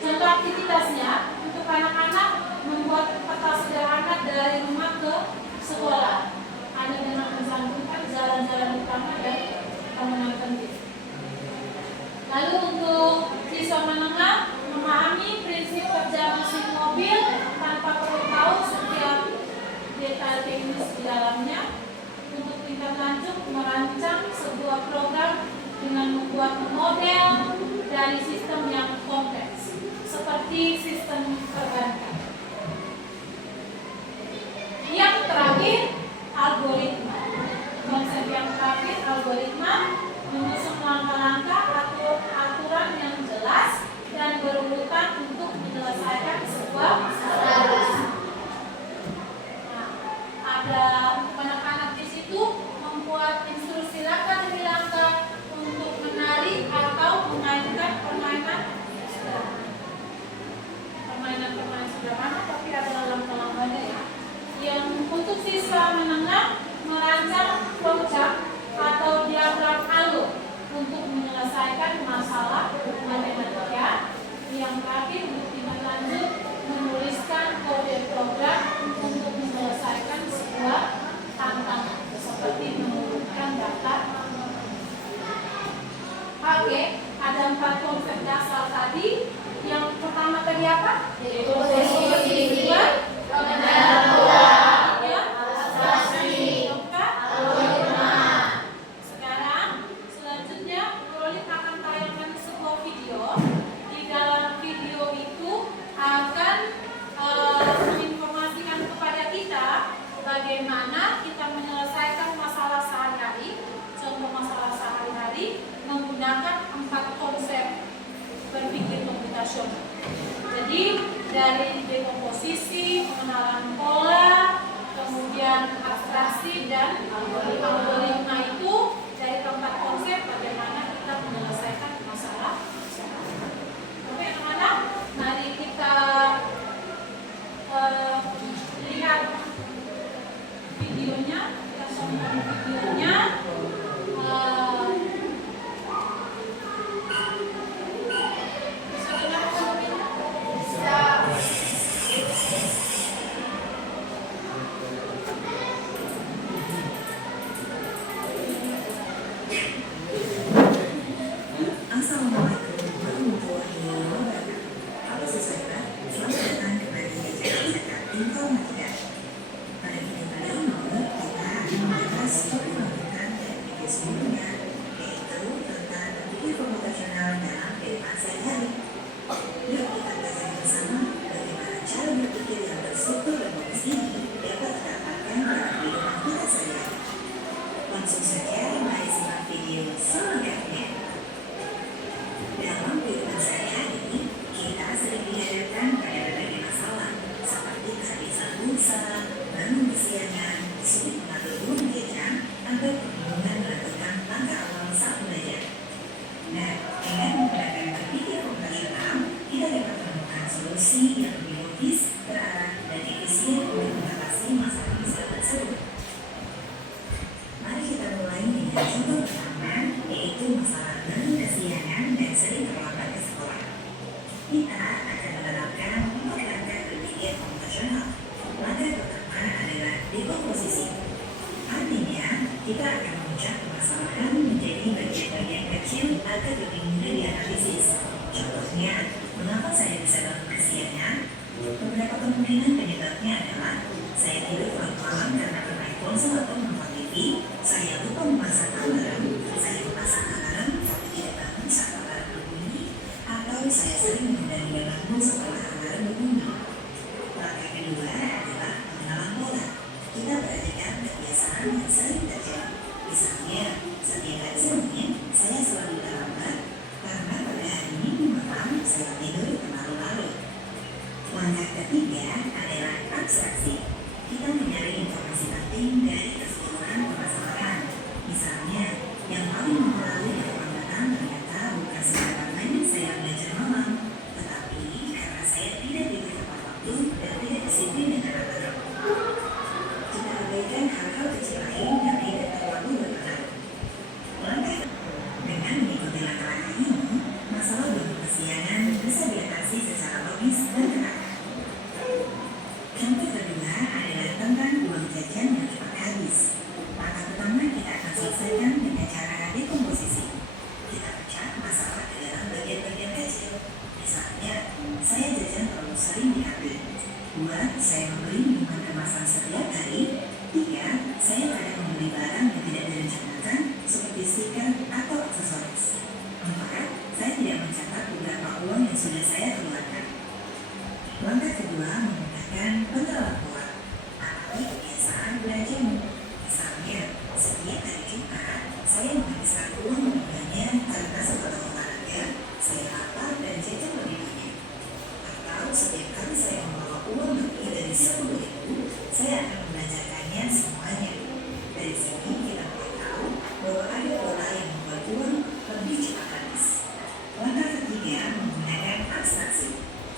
Contoh aktivitasnya untuk anak-anak membuat peta sederhana dari rumah ke sekolah. Ada dengan mencantumkan jalan-jalan utama dan bangunan penting. Lalu untuk siswa menengah memahami prinsip kerja mesin mobil tanpa perlu tahu setiap detail teknis di dalamnya. Untuk tingkat lanjut merancang sebuah program dengan membuat model dari sistem yang kompleks seperti sistem perbankan. Yang terakhir, algoritma. Konsep yang terakhir, algoritma, menyusun langkah-langkah atau aturan yang jelas dan berurutan untuk menyelesaikan sebuah masalah. Nah, ada untuk anak-anak di situ membuat instruksi langkah demi langkah untuk menari atau memainkan permainan sederhana, tapi ada langkah-langkahnya ya. Yang untuk siswa menengah merancang flowchart atau diagram alur untuk menyelesaikan masalah matematika. Yang terakhir untuk tingkat lanjut menuliskan kode program untuk menyelesaikan sebuah tantangan seperti mengurutkan daftar. Oke, ada 4 konsep dasar tadi. Yang pertama tadi apa? Dekomposisi. Sekarang selanjutnya Rolit akan tayangkan sebuah video. Di dalam video itu akan menginformasikan kepada kita bagaimana kita menyelesaikan masalah sehari-hari. Contoh masalah sehari-hari menggunakan 4 konsep berpikir komputasional. Jadi dari dekomposisi, pengenalan pola, kemudian abstraksi dan algoritma itu dari 4 konsep bagaimana kita menyelesaikan masalah. Oke anak-anak, mari kita lihat videonya, kita tonton videonya. Langsung saja mari simak video selengkapnya. Dalam kehidupan sehari-hari, kita sering dihadapkan pada berbagai masalah seperti kehabisan pulsa, bangun kesiangan, sulit mengatur uang jajan, atau kebingungan menentukan langkah awal saat belajar. Nah, dengan menggunakan berpikir komputasional, kita dapat menemukan solusi yang lebih logis, terarah, dan efisien untuk mengatasi masalah-masalah tersebut. Mari kita mulai dengan contoh pertama, yaitu masalah bangun kesiangan dan sering terlambat ke sekolah. Kita akan menerapkan 4 langkah berpikir komputasional. Langkah pertama adalah dekomposisi. Artinya, kita akan memecah permasalahan menjadi bagian-bagian kecil agar lebih mudah dianalisis. Contohnya, mengapa saya bisa bangun kesiangan? Beberapa kemungkinan penyebabnya adalah saya tidur terlalu malam karena bermain ponsel atau menonton TV, saya lupa memasang alarm, saya memasang alarm tapi tidak bangun saat alarm berbunyi, atau saya sering menunda bangun setelah alarm berbunyi. Langkah kedua adalah pengenalan pola. Kita perhatikan kebiasaan yang sering terjadi. Misalnya, setiap hari Senin, saya selalu terlambat karena pada hari Minggu malam saya tidur terlalu larut. Langkah ketiga adalah abstraksi. Kita mencari informasi penting dari keseluruhan permasalahan. Misalnya, Misalnya, yang paling mempengaruhi keterlambatan ternyata bukan seberapa banyak saya belajar malam, tetapi karena saya tidak diberi tepat waktu dan tidak disiplin dengan aturan. Kita abaikan hal-hal kecil lain yang tidak terlalu berpengaruh. Langkah dengan mengikuti langkah-langkah ini, masalah bentuk kesiangan bisa diatasi secara logis dan teratur. Contoh kedua adalah tentang uang jajan yang cepat habis. Langkah pertama kita akan selesaikan dengan cara dekomposisi. Kita pecah masalah ke dalam bagian-bagian kecil. Misalnya, saya jajan terlalu sering di kantin. 2. Saya membeli minuman kemasan setiap hari. 3. Saya kadang membeli barang yang tidak direncanakan seperti stiker atau aksesoris. 4. Saya tidak mencatat beberapa uang yang sudah saya keluarkan. Langkah kedua menggunakan penerapan pola. Amati kebiasaan belanjamu. Misalnya, setiap hari Jumat, saya menghabiskan uang lebih banyak karena setelah olahraga, saya lapar dan jajan lebih banyak. Atau setiap kali saya membawa uang lebih dari 10.000, saya akan membelanjakannya semuanya. Dari sini kita mulai tahu bahwa ada pola yang membuat uang lebih cepat habis. Langkah ketiga menggunakan abstraksi.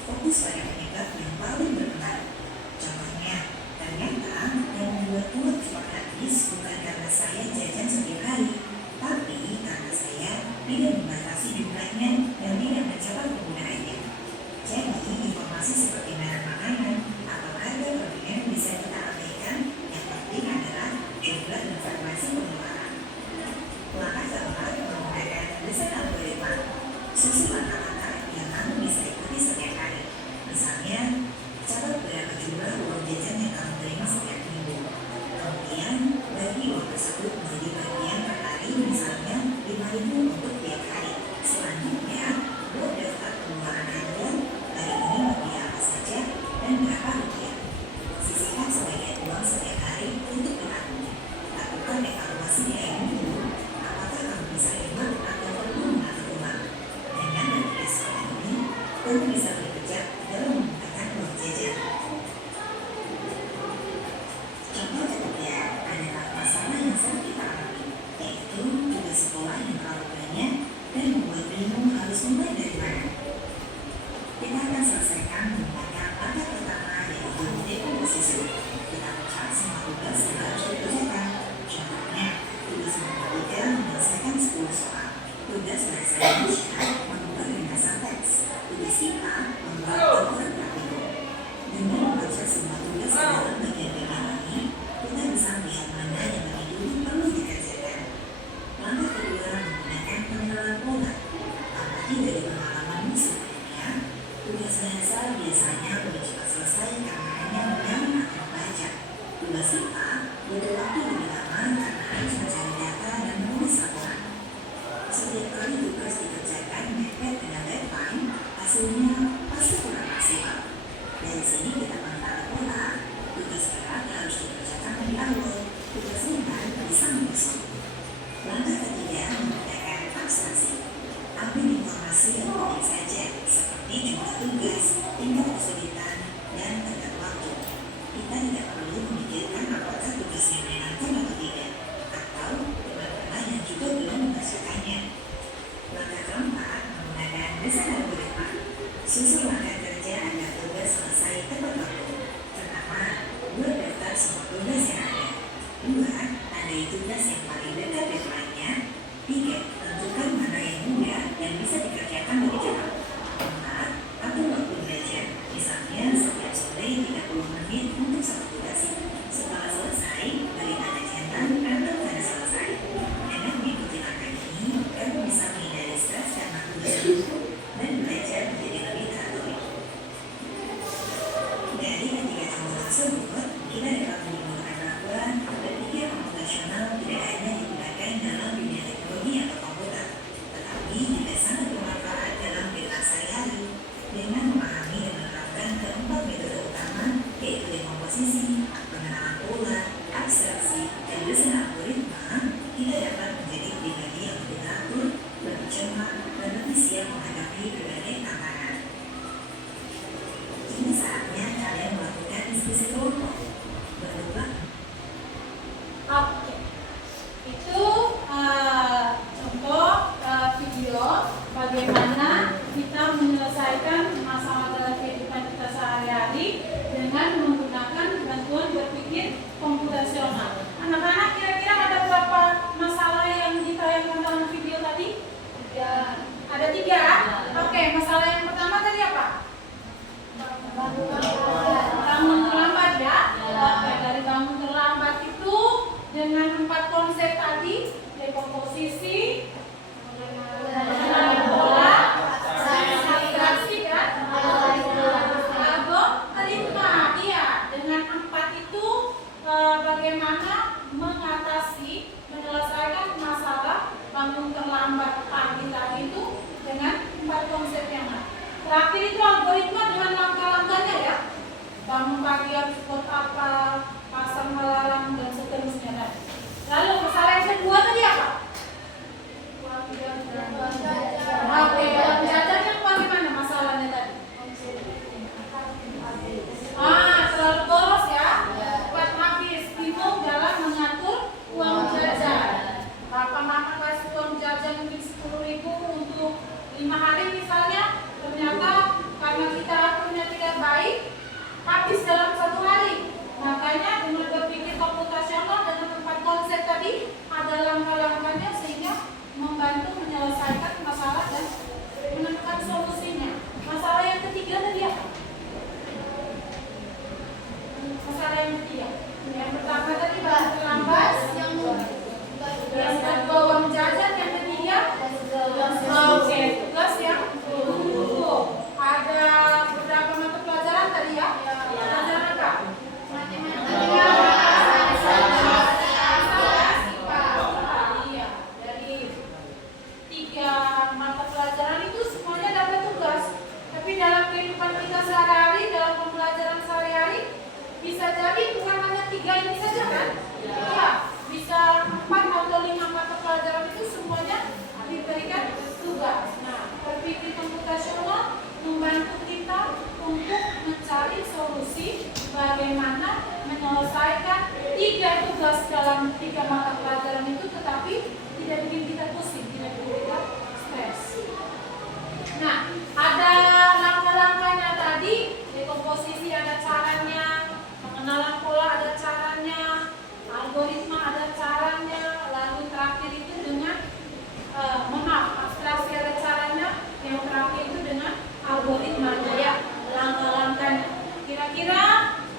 Fokus pada penyebab yang paling berpengaruh. Contohnya, ternyata yang membuat uang cepat habis bukan karena saya jajan setiap hari, tapi karena saya tidak membatasi jumlahnya dan tidak mencatat penggunaannya. Jadi, informasi seperti merek makanan atau harga produk bisa kita abaikan. Yang penting adalah jumlah dan frekuensi pengeluaran. Langkah keempat menggunakan desain algoritma. Susun langkah-langkah yang kamu bisa ikuti setiap hari. Misalnya, catat berapa jumlah uang jajan yang kamu terima setiap minggu. Kemudian, bagi uang tersebut menjadi bagian per hari, misalnya 5.000 untuk tiap hari. Selanjutnya, buat daftar pengeluaran harian. Hari ini membeli apa saja dan berapa rupiah. Sisihkan sebagian uang setiap hari untuk menabung. Lakukan evaluasi di akhir minggu. Apakah kamu bisa hemat atau perlu mengatur uang? Dengan berpikir seperti ini, kamu bisa bekerja dalam menggunakan uang jajan. Contoh ketiga adalah masalah yang sering kita alami, yaitu tugas sekolah yang terlalu banyak dan membuat bingung harus mulai dari mana. Kita akan selesaikan menggunakan langkah pertama yaitu dekomposisi. Kita pecah semua tugas yang harus dikerjakan. Contohnya, tugas matematika menyelesaikan 10 soal. Tugas bahasa Indonesia membuat ringkasan teks. Tugas IPA membuat aturan praktikum. Dengan membaca semua tugas ke dalam bagian-bagian ini, kita bisa melihat mana yang lebih dulu perlu dikerjakan. Langkah kedua menggunakan penerapan pola. Amati dari pengalamanmu sebelumnya, tugas bahasa biasanya lebih cepat selesai karena hanya mengulang atau membaca. Tugas IPA butuh waktu lebih lama karena harus mencari data dan menulis laporan. Setiap kali tugas dikerjakan mepet dengan deadline, hasilnya membantu kita untuk mencari solusi bagaimana menyelesaikan 3 tugas dalam 3 mata pelajaran itu, tetapi tidak bikin kita pusing, tidak bikin kita stres. Nah, ada langkah-langkahnya tadi, dekomposisi ada caranya, pengenalan pola ada caranya, algoritma ada caranya, lalu terakhir itu dengan abstraksi ada caranya, yang terakhir itu dengan algoritmanya ya, langkah-langkahnya. Kira-kira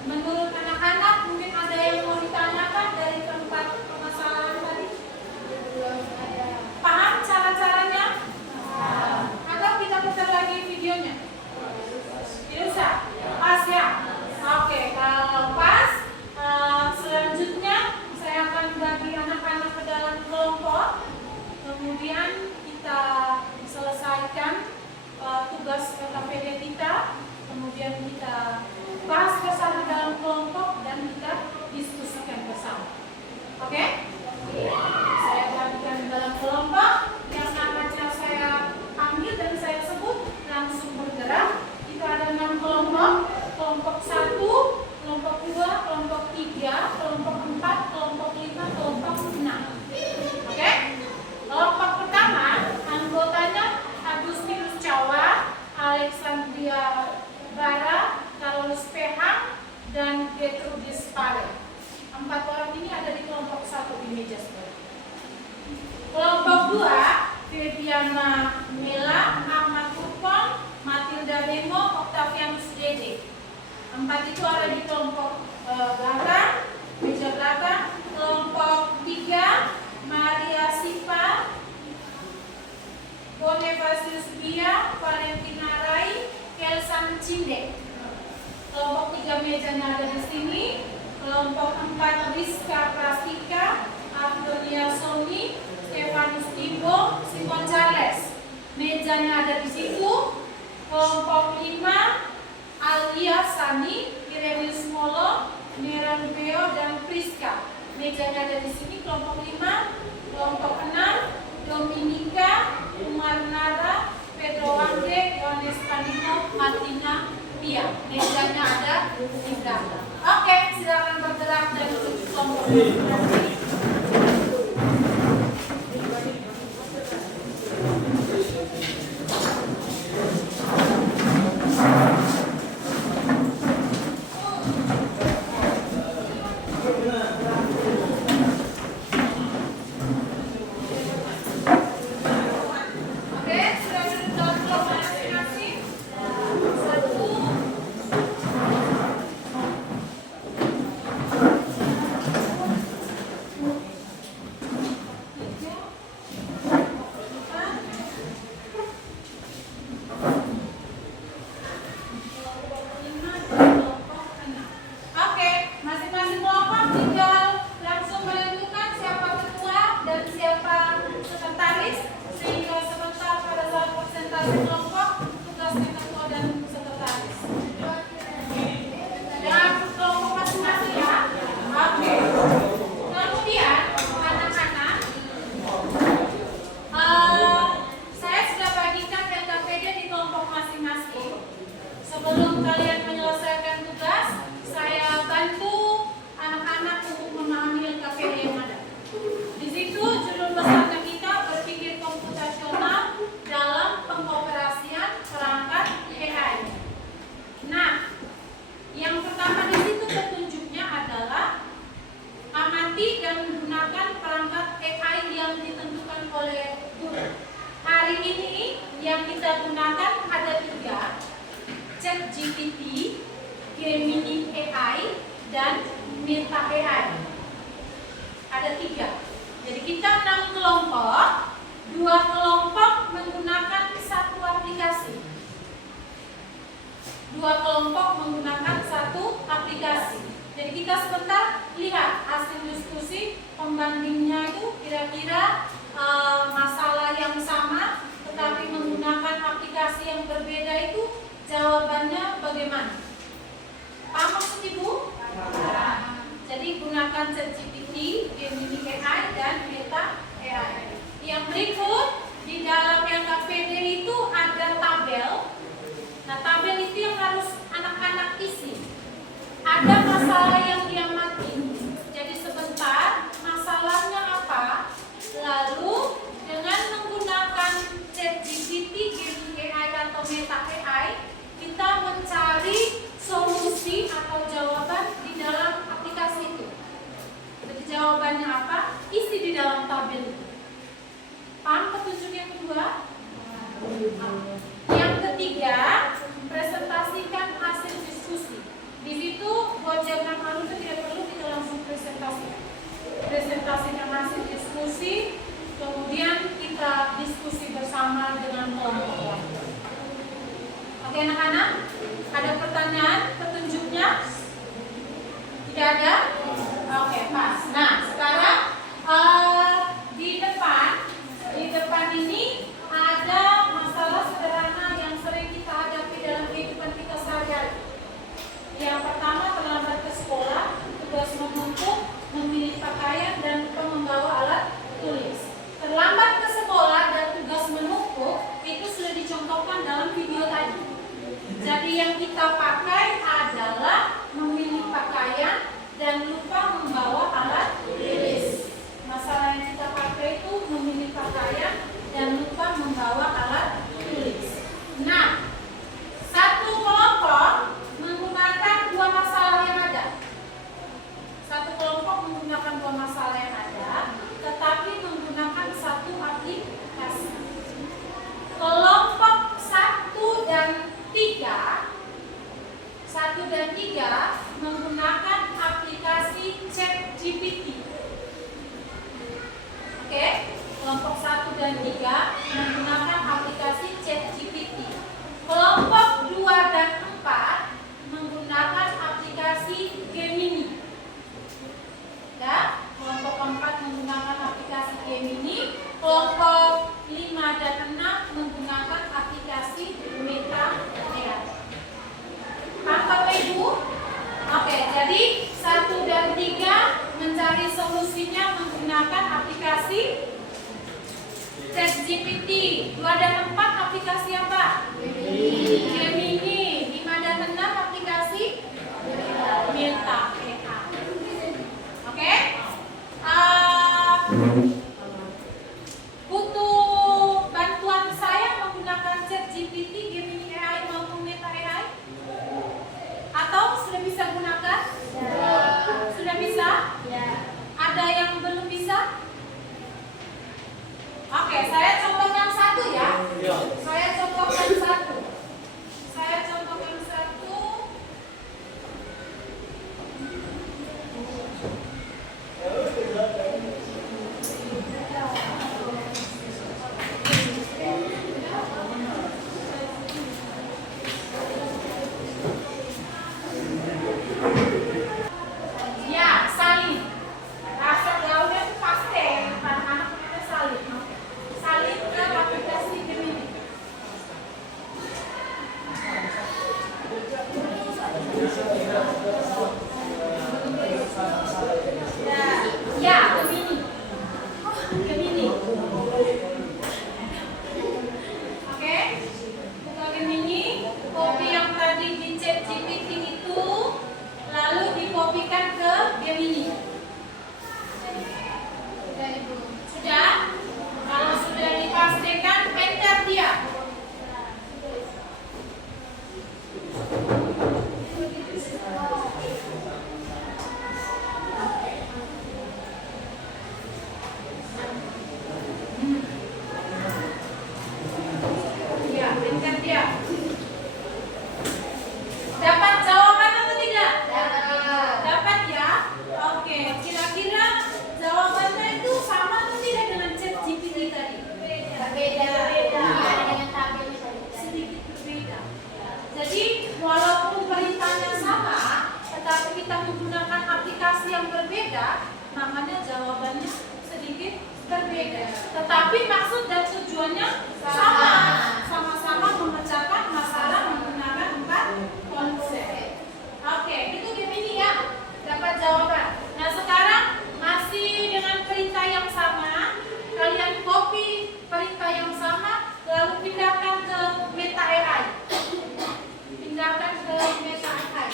menurut anak-anak mungkin ada yang mau ditanyakan dari tempat permasalahan tadi? Paham cara-caranya? Atau kita putar lagi videonya? Tidak usah? Pas ya? Oke, kalau pas, selanjutnya saya akan bagi anak-anak ke dalam kelompok. Kemudian kita selesaikan tugas KPD kita. Kemudian kita bahas bersama dalam kelompok dan kita diskusikan bersama. Oke? Saya bagikan dalam kelompok yang namanya saya panggil dan saya sebut, langsung bergerak. Kita ada 6 kelompok. Kelompok 1, kelompok 2, kelompok 3, kelompok 4, kelompok 5, kelompok 6. Oke? Kelompok pertama, anggotanya Agustinus Cawa, Alexandria Bara, Carolus Pehang, dan Gertrudis Pare. 4 orang ini ada di kelompok 1 di meja sebelah. Kelompok 2, Febiana Mela, Ahmad Kupon, Matilda Demo, Octavianus Dede. 4 itu ada di kelompok belakang, meja belakang. Kelompok 3, Maria Sipa, Bonifasius Bia, Valentina Rai, Kelsan Cinde. Kelompok 3 mejanya ada di sini. Kelompok 4, Rizka Prastika, Antonia Sony, Stefanus Timbo, Simon Charles. Mejanya ada di situ. Kelompok 5, Alia Sani, Irenius Molo, Neran Beo, dan Priska. Mejanya ada di sini. Kelompok 5. Kelompok 6, Dominika, Umar Nara, Pedro Wangge, Yohanes Panino, Martina Pia. Mejanya ada di belakang. Oke, silakan bergerak dan menuju kelompok. sama dengan kelompok lain. Oke anak-anak, ada pertanyaan petunjuknya? Tidak ada? Oke, pas. Nah, sekarang di depan ini ada masalah sederhana yang sering kita hadapi dalam kehidupan kita sehari-hari. Yang pertama, terlambat ke sekolah, tugas menumpuk, memilih pakaian, dan lupa membawa alat tulis. Terlambat ke sekolah dan tugas menumpuk itu sudah dicontohkan dalam video tadi. Jadi yang kita pakai adalah memilih pakaian dan lupa membawa alat tulis. Masalah yang kita pakai itu memilih pakaian dan lupa membawa alat tulis. Nah, satu kelompok menggunakan dua masalah yang ada. Satu kelompok menggunakan dua masalah yang ada, tetapi menggunakan satu aplikasi. Kelompok 1 dan 3 menggunakan aplikasi ChatGPT. Oke, kelompok 1 dan 3 menggunakan aplikasi ChatGPT. Kelompok 2 dan 4 menggunakan aplikasi Gemini. Ya, kelompok 4 menggunakan aplikasi Gemini. Kelompok 5 dan 6 menggunakan aplikasi Meta AI. Paham Bapak Ibu? Oke, jadi 1 dan 3 mencari solusinya menggunakan aplikasi ChatGPT. 2 dan 4 aplikasi apa? Gemini. 5 dan 6 aplikasi Meta AI. Oke? Butuh bantuan saya menggunakan ChatGPT, Gemini AI maupun Meta AI? Atau sudah bisa gunakan? Sudah bisa? Ada yang belum bisa? Oke, saya contohkan satu ya. Saya contohkan satu. Ya, salin. Rasa gaulnya itu pasti. Anak-anak kita salin. Salin ke aplikasi Gemini. Ya, Gemini. Gemini. Oke. Buka Gemini, copy yang tadi di ChatGPT itu, lalu dikopikan ke Gemini. Sudah? Kalau sudah dipastikan, enter dia. Ya, enter dia. Dapat jawaban atau tidak? Dapat ya? Oke, kira-kira jawabannya itu sama atau tidak dengan ChatGPT tadi? Sedikit berbeda. Jadi walaupun perintahnya sama, tetapi kita menggunakan aplikasi yang berbeda, makanya jawabannya sedikit berbeda. Tetapi maksud dan tujuannya sama, sama-sama memecahkan masalah menggunakan 4 konsep. Oke, itu Gemini ya, dapat jawaban. Nah sekarang masih dengan perintah yang sama, kalian copy perintah yang sama, lalu pindahkan ke Meta AI. Pindahkan ke Meta AI.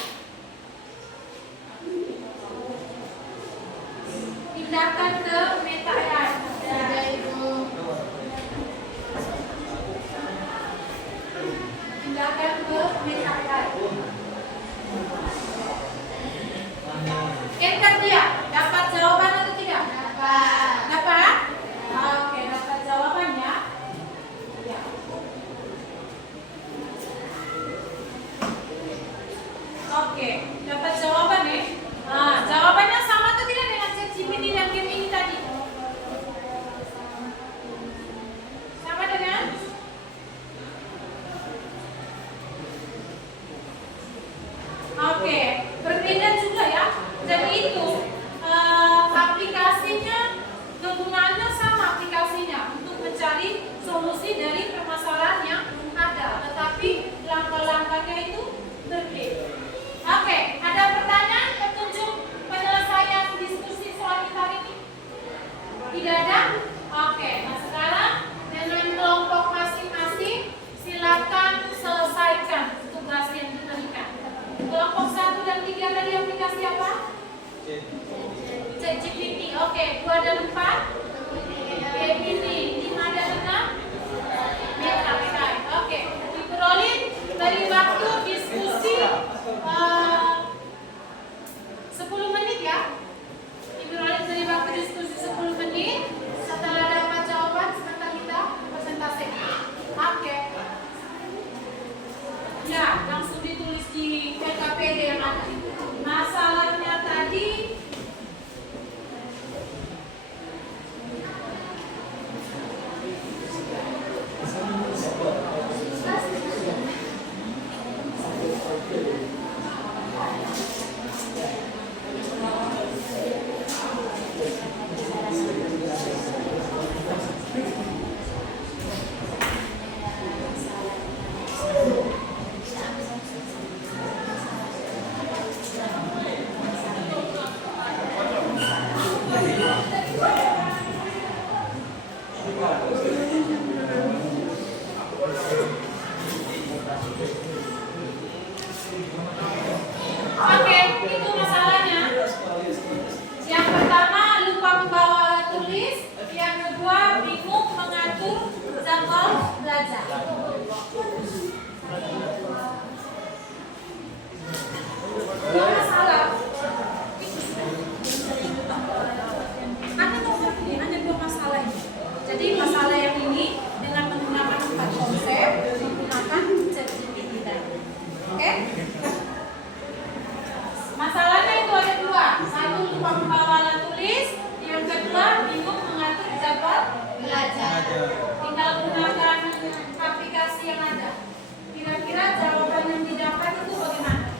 Pindahkan ke Meta AI. Oke, itu masalahnya. Yang pertama lupa membawa alat tulis, yang kedua bingung mengatur jadwal belajar. Dua masalah. Ada nomor ini, ada dua masalah ini. Jadi masalah yang ini dengan menggunakan 4 konsep menggunakan ChatGPT tadi. Oke? Masalahnya itu ada dua. Satu lupa membawa alat tulis, yang kedua bingung mengatur jadwal belajar. Tinggal gunakan aplikasi yang ada. Kira-kira jawaban yang didapat itu bagaimana?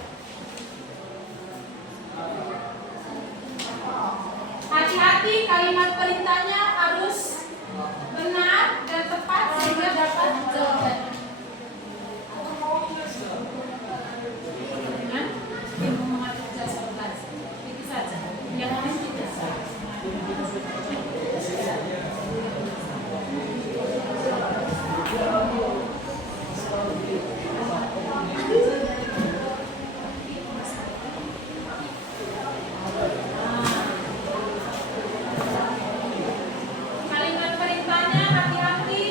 Hati-hati kalimat perintahnya harus benar dan tepat sehingga dapat jawabannya. Dengan bingung mengatur jadwal belajar. Itu saja. Yang lain tidak. Kalimat perintahnya hati-hati.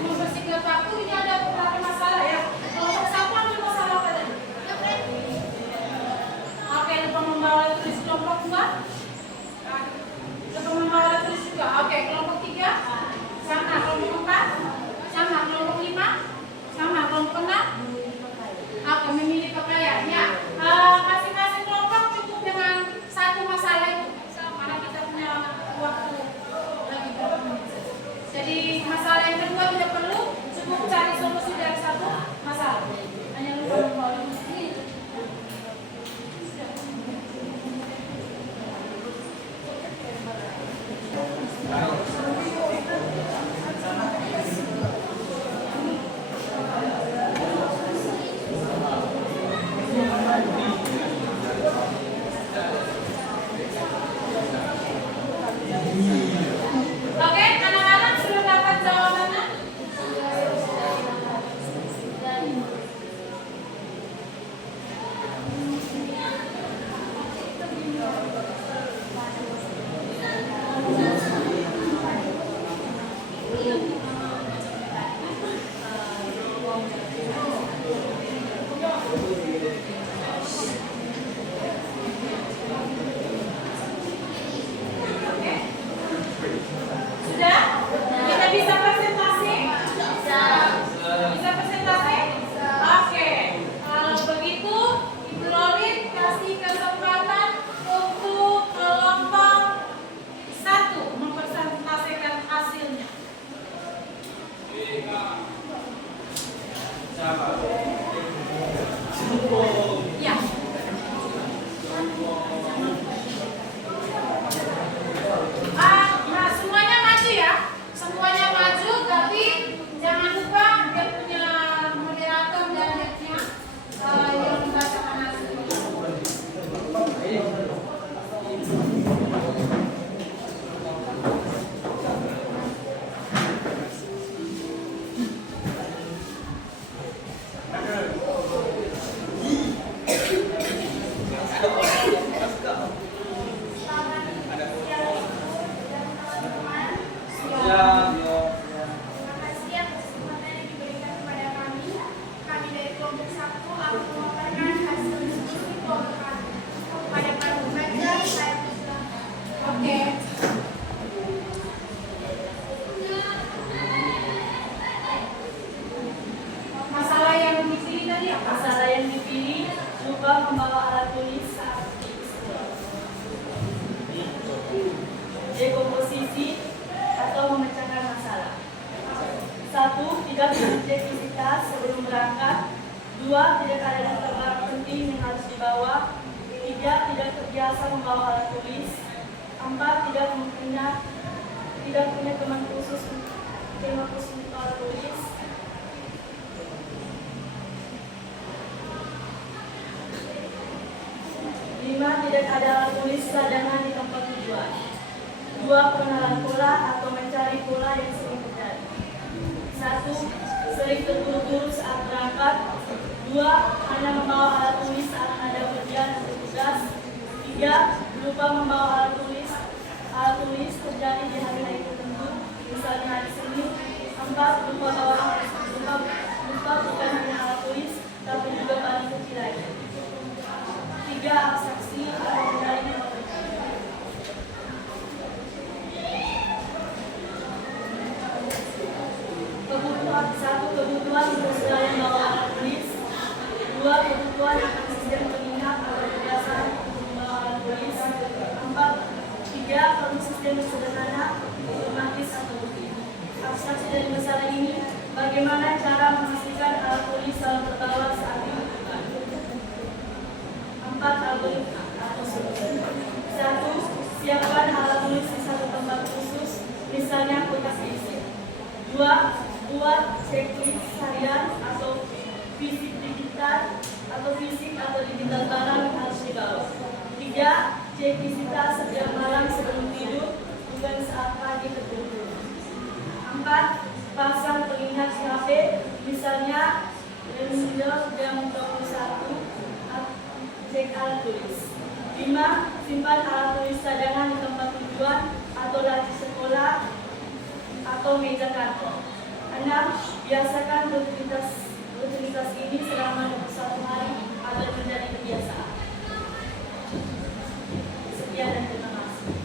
Membersihkan paku ini ada beberapa masalah ya. Kelompok satu ada masalah apa tadi? Oke, lupa membawa alat tulis. Kelompok 2 lupa membawa alat tulis juga. Oke, kelompok 3 sama. Kelompok 4 sama. Kelompok 5 sama. Kelompok 6 oke, memilih pakaian ya. Masing-masing kelompok cukup dengan satu masalah itu. Karena kita punya waktu lagi berapa menit saja. Jadi masalah yang kedua tidak perlu, cukup cari solusi dari satu masalah. Hanya lupa membawa alat tulis. Oke, anak-anak sudah dapat jawabannya? Oke. Sudah? Kita bisa presentasi? Bisa presentasi? Oke. Kalau begitu, Ibu Lorin kasih kesempatan untuk kelompok 1 mempresentasikan hasilnya. Siapa? cek visitas sebelum berangkat. 2. Tidak ada daftar barang penting yang harus dibawa. 3. Tidak terbiasa membawa alat tulis. 4. Tidak punya teman khusus untuk alat tulis. 5. Tidak ada alat tulis cadangan di tempat tujuan. 2. Pengenalan pola atau mencari pola yang sering terjadi. 1. Sering terburu-buru saat berangkat. 2. Hanya membawa alat tulis saat ada ujian atau tugas. 3. Lupa membawa alat tulis. Alat tulis terjadi di hari-hari tertentu, misalnya hari Senin. 4. Lupa bukan hanya alat tulis, tapi juga barang bukti lainnya. 3. Abstraksi atau kendali kebutuhan. 1. Kebutuhan untuk segala yang membawa alat tulis. 2. Kebutuhan akan sistem pengingat atau kebiasaan untuk membawa alat tulis. 4. 3. Perlu sistem yang sederhana, otomatis atau bukti. Abstraksi dari masalah ini, bagaimana cara memastikan alat tulis selalu terbawa saat dibutuhkan. 4. Algoritma atau solusi. 1. Siapkan alat tulis di satu tempat khusus, misalnya kotak isi. 2. Buat checklist harian atau fisik atau digital barang yang harus dibawa. 3. Cek visitas setiap malam sebelum tidur, bukan saat pagi terburu-buru. 4. Pasang pengingat di HP, misalnya reminder jam 21. Cek alat tulis. 5. Simpan alat tulis cadangan di tempat tujuan atau laci sekolah atau meja kantor. 6. Biasakan rutinitas ini selama 21 hari agar menjadi kebiasaan. Sekian dan terima kasih.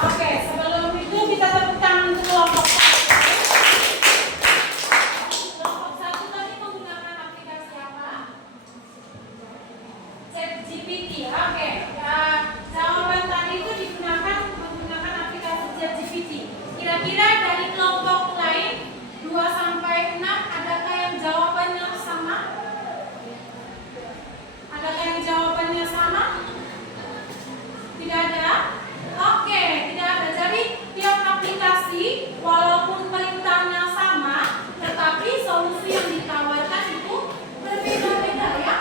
Oke, sebelum itu kita tepuk tangan untuk kelompok 1. Kelompok 1 tadi menggunakan aplikasi apa? ChatGPT. Oke, jawaban tadi itu menggunakan aplikasi ChatGPT. Kira-kira dari kelompok lain 2-6 adakah yang jawabannya sama? Adakah yang jawabannya sama? Tidak ada? Oke, tidak ada. Jadi tiap aplikasi walaupun perintahnya sama, tetapi solusi yang ditawarkan itu berbeda-beda ya.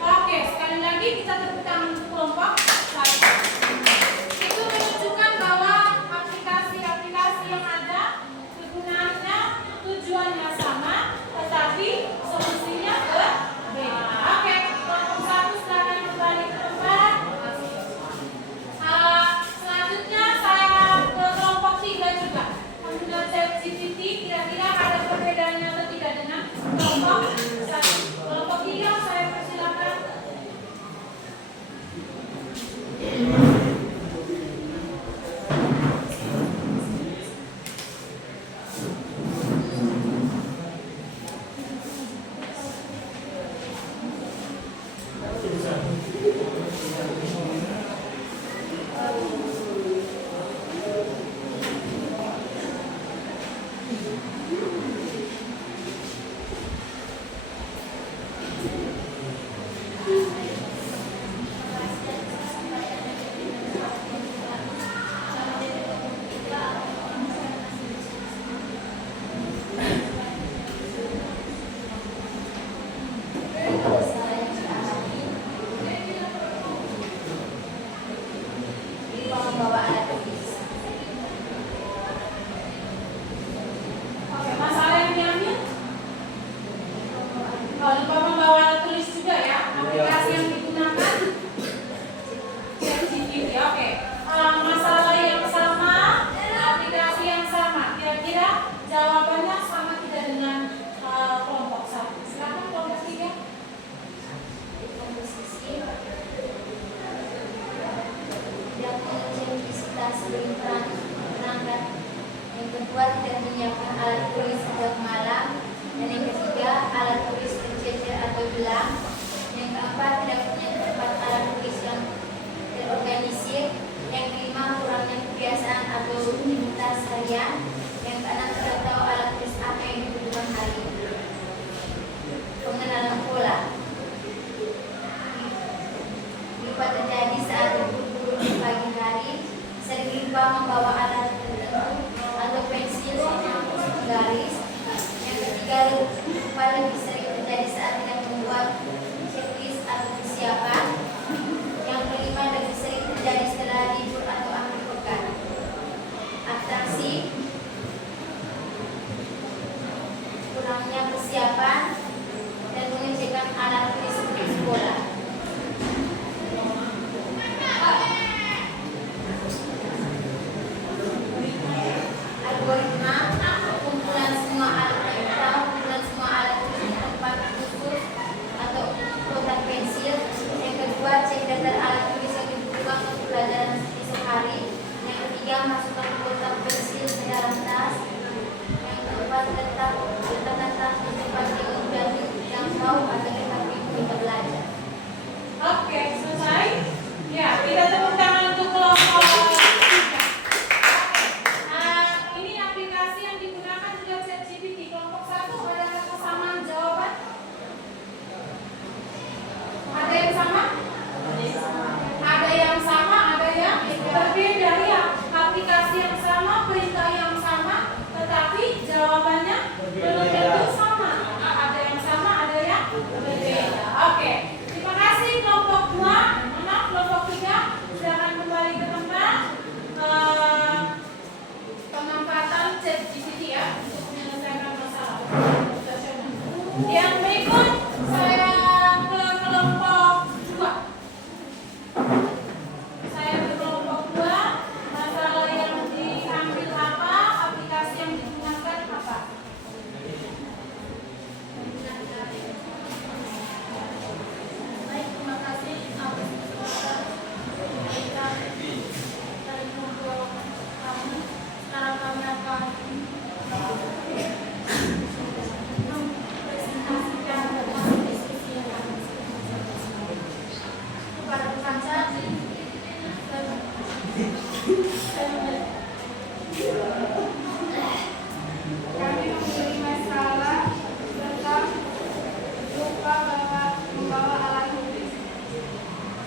Oke, sekali lagi kita tepuk tangan untuk kelompok 1. Itu menunjukkan bahwa aplikasi-aplikasi yang ada kegunaannya, tujuannya sama, tetapi solusinya berbeda. Oke, kelompok 1 silakan kembali ke tempat. Selanjutnya saya ke kelompok 3 juga. Mengenai ChatGPT, kira-kira ada perbedaannya atau tidak dengan kelompok 1? Kelompok 3 saya persilakan. Oke, masalah yang diambil? Oh, lupa membawa alat tulis juga ya. Aplikasi yang digunakan ChatGPT. Oke. Masalah yang sama, aplikasi yang sama. Kira-kira jawabannya sama tidak dengan kelompok 1? Silakan kelompok 3. Di komposisi tidak mengecek visitas sebelum berangkat. Yang kedua, tidak menyiapkan alat tulis sejak malam. Dan yang ketiga, alat tulis tercecer atau hilang. Yang keempat, tidak punya tempat alat tulis yang terorganisir. Yang kelima, kelima, kurangnya kebiasaan atau rutinitas harian. Yang keenam, tidak tahu alat tulis apa yang dibutuhkan hari ini. Pengenalan pola lupa terjadi saat berburu di pagi hari, sering lupa membawa alat tertentu atau pensil sama garis. Yang ketiga, lupa lebih sering terjadi saat tidak membuat checklist atau persiapan. Yang kelima, lebih sering terjadi setelah libur atau akhir pekan. Abstraksi, kurangnya persiapan dan mengecekkan alat tulis di sekolah. Algoritma, kumpulan semua alat tulis di tempat khusus atau kotak pensil. Yang kedua, cek daftar alat tulis yang dibutuhkan untuk pelajaran esok hari. Yang ketiga, masukkan kotak pensil ke dalam tas. Yang keempat, letakkan tas di tempat yang mudah dijangkau agar dapat kita belajar. Oke, selesai. Ya, kita tepuk tangan untuk kelompok 3. Ini aplikasi yang digunakan juga ChatGPT. Kelompok 1 ada kesamaan jawaban? Ada yang sama? Ada yang sama, ada yang berbeda ya. Aplikasi yang sama, perintah yang sama, tetapi jawabannya belum tentu sama. Ada yang sama, ada yang berbeda. Oke, terima kasih kelompok 2. Maaf, kelompok 3 silakan kembali ke tempat. Pemanfaatan ChatGPT ya untuk menyelesaikan masalah. Yang berikut saya ke kelompok 2. Saya ke kelompok 2. Masalah yang diambil apa? Aplikasi yang digunakan apa? Baik, terima kasih atas kesempatan kita dari kelompok kami. Sekarang kami akan mempresentasikan tentang diskusi yang kami kepada peserta Kami memilih masalah tentang lupa membawa alat tulis.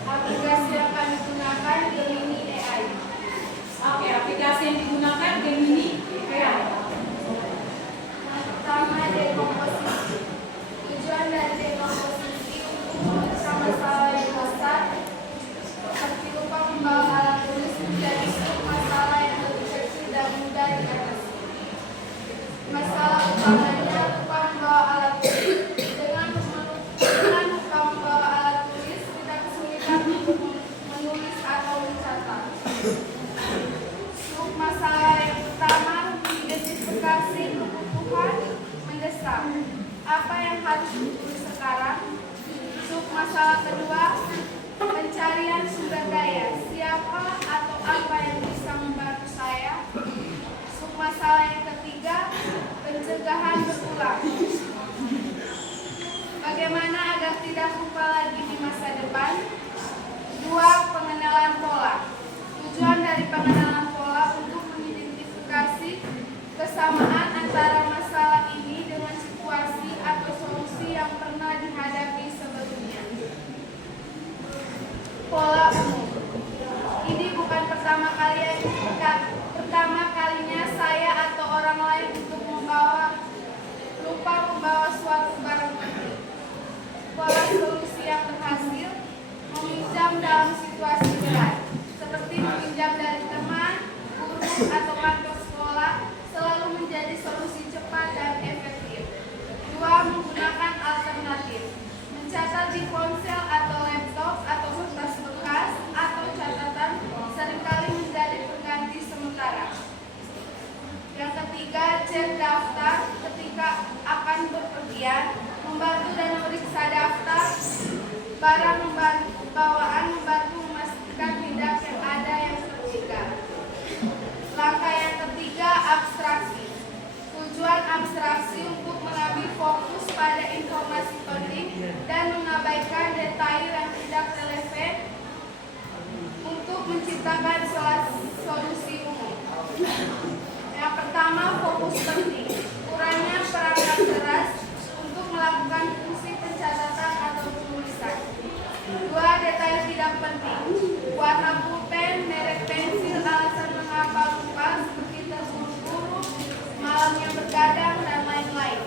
Aplikasi yang akan digunakan Gemini AI. Oke, aplikasi yang digunakan Gemini AI. Pertama, dekomposisi. Tujuan dari dekomposisi untuk menyelesaikan masalah yang besar seperti lupa membawa alat tulis menjadi masalah yang lebih kecil dan mudah diatasi. Masalah utamanya lupa membawa alat tulis. Dengan lupa membawa alat tulis, kita kesulitan untuk menulis atau mencatat. Masalah yang pertama, identifikasi kebutuhan mendesak. Apa yang harus ditulis sekarang? Masalah kedua, pencarian sumber daya. Siapa atau apa yang bisa membantu saya? Masalah yang ketiga, pencegahan berulang. Bagaimana agar tidak lupa lagi di masa depan? 2. Pengenalan pola. Tujuan dari pengenalan pola untuk mengidentifikasi kesamaan antara masalah ini dengan situasi atau solusi yang pernah dihadapi sebelumnya. Pola umum. Ini bukan pertama kalinya saya atau orang lain untuk lupa membawa suatu barang penting. Pola solusi yang berhasil, meminjam dalam situasi berat, seperti meminjam dari teman, guru, atau kantor sekolah, selalu menjadi solusi cepat dan efektif. 2. Menggunakan alternatif. Mencatat di ponsel atau laptop atau kertas bekas atau catatan seringkali menjadi pengganti sementara. Yang ketiga, cek daftar ketika akan bepergian, membantu dan memeriksa daftar barang bawaan, membantu memastikan tidak yang ada yang tertinggal. Langkah yang ketiga, abstraksi. Tujuan abstraksi untuk mengambil fokus pada informasi penting dan mengabaikan detail yang tidak relevan untuk menciptakan solusi umum. Yang pertama, fokus penting. Kurangnya perangkat keras untuk melakukan fungsi pencatatan atau penulisan. 2. Detail tidak penting. Warna pulpen, merek pensil, alasan mengapa lupa seperti terburu-buru, malamnya bergadang, dan lain-lain.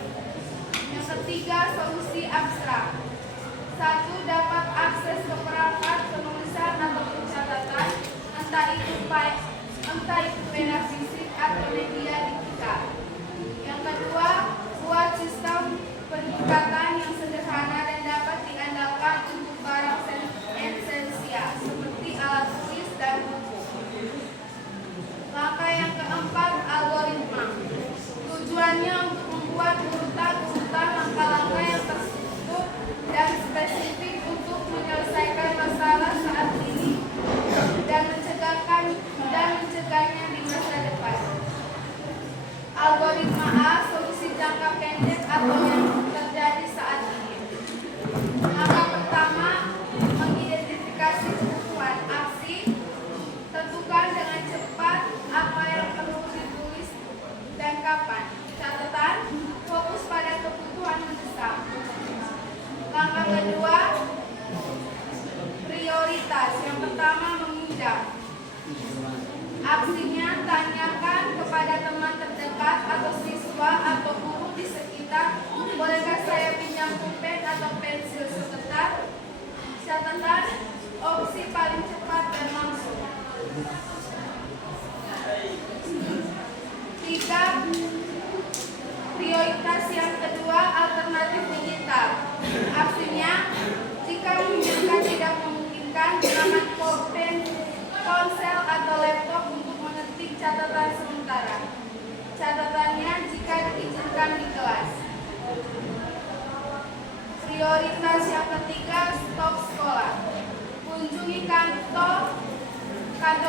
Yang ketiga, solusi abstrak. 1. Dapat akses ke perangkat penulisan atau pencatatan, entah itu pena fisik atau media digital. Yang kedua, buat sistem peningkatan yang sederhana dan dapat diandalkan untuk barang esensial seperti alat tulis dan buku. Langkah yang keempat, algoritma. Tujuannya untuk membuat urutan langkah-langkah yang terstruktur dan spesifik untuk menyelesaikan masalah saat ini dan mencegahnya di masa depan. Algoritma A, solusi jangka pendek atau yang terjadi saat ini. Langkah pertama, mengidentifikasi kebutuhan aksi. Tentukan dengan cepat apa yang perlu ditulis dan kapan. Catatan, fokus pada kebutuhan mendesak. Langkah kedua, prioritas. Yang pertama, mengundang. Aksinya, tanyakan kepada teman terdekat atau siswa atau guru di sekitar, bolehkah saya pinjam pulpen atau pensil sebentar? Catatan, opsi paling cepat dan langsung. 3. Prioritas yang kedua, alternatif digital. Aksinya, jika menginginkan tidak memungkinkan, gunakan pulpen, ponsel atau laptop untuk mengetik catatan sementara. Catatannya jika diizinkan di kelas. Prioritas yang ketiga, stop sekolah. Kunjungi kantor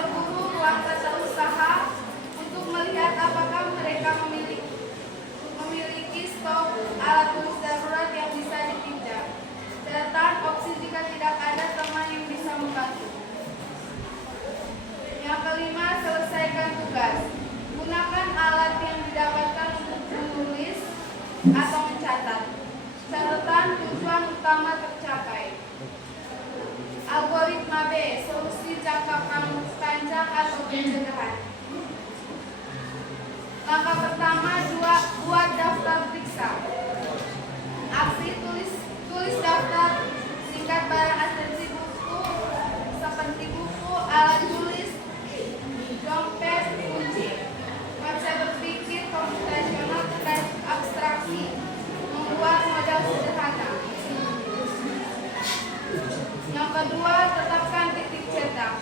guru, ruang tata usaha untuk melihat apakah mereka memiliki stok alat tulis darurat yang bisa dipinjam. Catatan, opsi jika tidak ada teman yang bisa membantu. Yang kelima, selesaikan tugas. Gunakan alat yang didapatkan untuk menulis atau mencatat. Catatan, tujuan utama tercapai. Algoritma B, solusi jangka panjang atau pencegahan. Langkah pertama, buat daftar periksa. Aksi, tulis daftar singkat barang asensi buku seperti buku, alat tulis, dompet, kunci. Konsep berpikir komputasional terkait abstraksi, membuat model sederhana. Yang kedua, tetapkan titik cetak.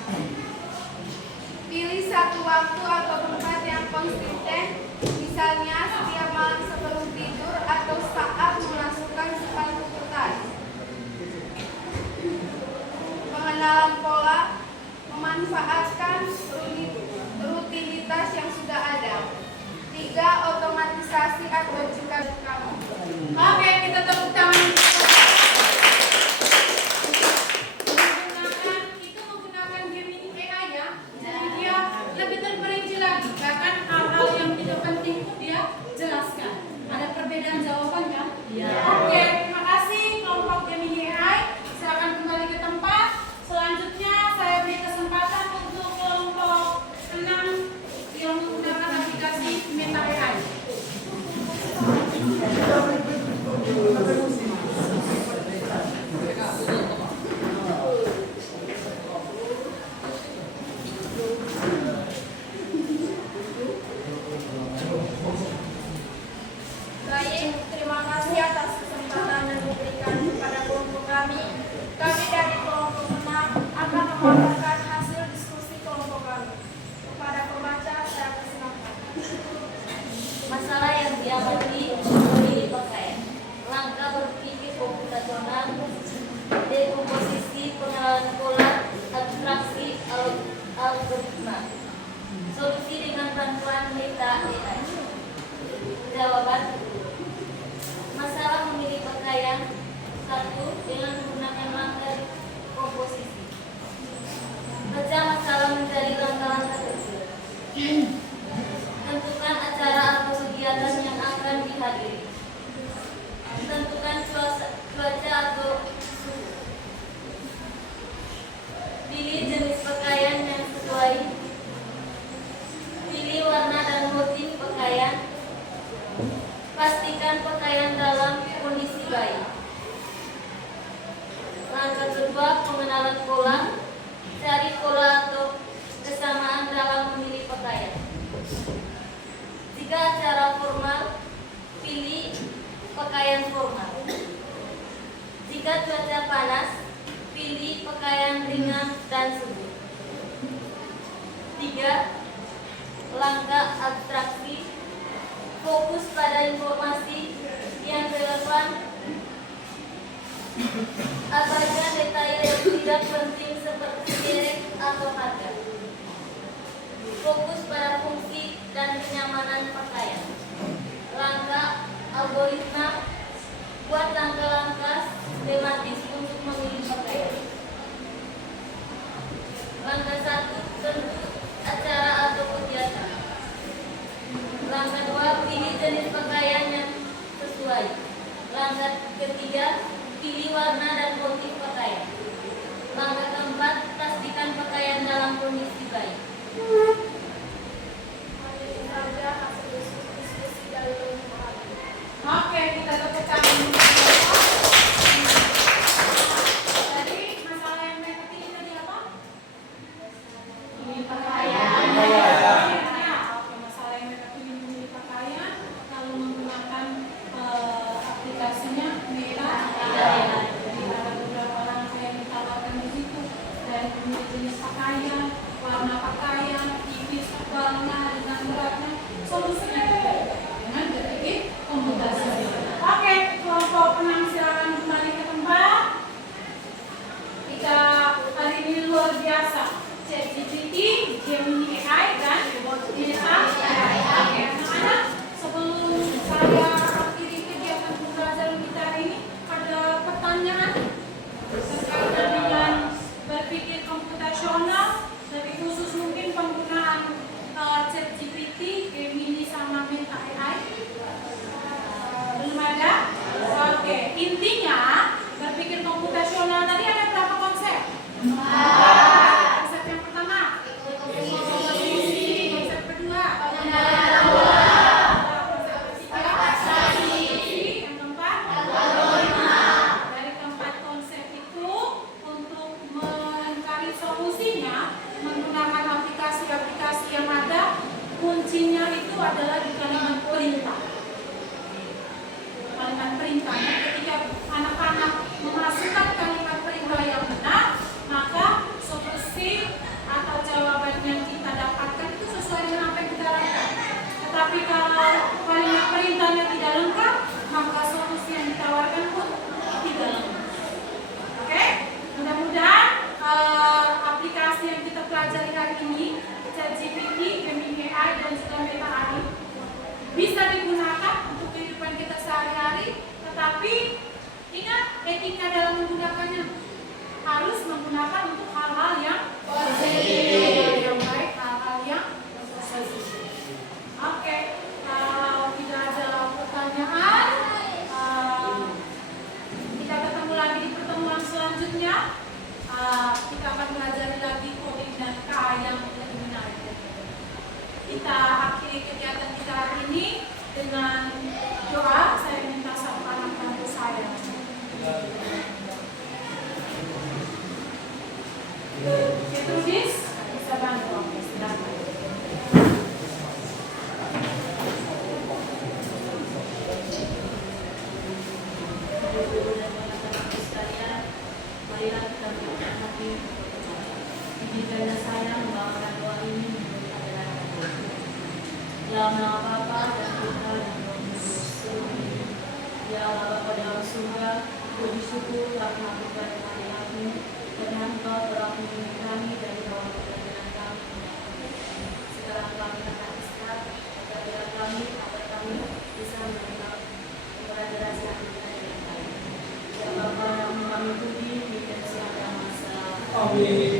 Pilih satu waktu atau tempat yang konsisten, misalnya setiap malam sebelum tidur atau saat memasukkan sepatu ke tas. Pengenalan pola, memanfaatkan rutinitas yang sudah ada. 3. Otomatisasi atau jika kamu. Oke, kita tepuk tangan. Menggunakan Gemini AI ya. Jadi dia lebih terperinci lagi. Bahkan hal-hal yang tidak penting pun dia jelaskan. Ada perbedaan jawaban kan? Iya. Oke, terima kasih kelompok Gemini AI. Silakan kembali ke tempat. Selanjutnya saya beri kesempatan untuk kelompok 6 yang menggunakan aplikasi Meta AI. Baik, terima kasih atas kesempatan yang diberikan kepada kelompok kami. Kami dari kelompok 6 akan memaparkan hasil diskusi kelompok kami. Kepada pembaca, saya persilakan. Masalah yang diamati berdiri pakaian. Langkah berpikir komputasional, dekomposisi, pengenalan pola, abstraksi, algoritma. Solusi dengan bantuan Meta AI. Jawaban. Masalah memilih pakaian. 1. Dengan menggunakan langkah komposisi. Baca masalah Tentukan acara atau kegiatan yang akan dihadiri. Tentukan cuaca atau suhu. Pilih jenis pakaian yang sesuai. Pilih warna dan motif pakaian. Pastikan pakaian dalam kondisi baik. Langkah kedua, pengenalan pola. Cari pola atau kesamaan dalam memilih pakaian. Jika acara formal, pilih pakaian formal. Jika cuaca panas, pilih pakaian ringan dan sejuk. 3. Langkah abstraksi. Fokus pada informasi yang relevan. Abaikan detail yang tidak penting seperti merek atau harga. Fokus pada fungsi dan kenyamanan pakaian. Langkah algoritma. Buat langkah-langkah tematis untuk memilih pakaian. Langkah 1, tentu acara atau kegiatan. Langkah 2, pilih jenis pakaian yang sesuai. Langkah ketiga, pilih warna dan motif pakaian. Langkah keempat, pastikan pakaian dalam kondisi baik. Saja hasil diskusi dari hari. Oke, kita tepuk tangan. Tadi masalah yang mereka pilih tadi apa? Pilih pakaian. Ya, oke, masalah yang mereka pilih memilih pakaian, lalu menggunakan aplikasinya Meta. Jadi ada beberapa langkah yang ditawarkan di situ, dari memilih jenis pakaian, warna pakaian, tipis, tebalnya, dengan beratnya, solusinya dengan berbagai komputasi. Oke, kelompok penang silakan kembali ke tempat. Kita hari ini luar biasa. ChatGPT, Gemini AI, dan Meta AI. Anak-anak, sebelum saya akhiri kegiatan pembelajaran kita hari ini, ada pertanyaan terkait dengan berpikir komputasional, lebih khusus mungkin penggunaan ChatGPT, Gemini sama Meta AI. Belum ada? Oke, intinya berpikir komputasional tadi ada berapa konsep? Konsep yang pertama, konsep kedua, konsep ketiga, yang keempat, dari keempat konsep itu untuk mencari solusinya menggunakan aplikasi-aplikasi yang ada, kuncinya itu adalah di kalimat perintah. Kalimat perintahnya ketika anak-anak memasukkan kalimat perintah yang benar, maka solusi atau jawaban yang kita dapatkan itu sesuai dengan apa yang kita harapkan. Tetapi kalau kalimat perintahnya tidak lengkap, maka solusi yang ditawarkan pun tidak lengkap. Oke? Mudah-mudahan aplikasi yang kita pelajari hari ini, ChatGPT, Gemini AI, dan juga Meta AI, bisa digunakan untuk kehidupan kita sehari-hari, tetapi ingat etika dalam menggunakannya, harus menggunakan untuk hal-hal yang positif, yang baik, hal-hal yang positif. Oke, kalau tidak ada pertanyaan, kita ketemu lagi di pertemuan selanjutnya. Kita akan belajar lagi coding dan KA yang lebih menarik. Kita akhiri kegiatan kita hari ini dengan doa. Saya minta sama anak kampus saya. Petrus, bisa bantu? Oke, silakan. Marilah kita berdoa hati. Izinkanlah saya membawakan doa ini menurut ajaran Katolik. Dalam nama Bapa dan Putra dan Roh Kudus. Ya Allah Bapa dalam surga, puji syukur telah melakukan kehadiran-Mu, karena Engkau telah melindungi kami dari bawah perjalanan kami. Sekarang kami akan istirahat, agar kami bisa menerima pelajaran selanjutnya dengan baik. Ya Bapa yang kami puji, dan siapa masa. Amin.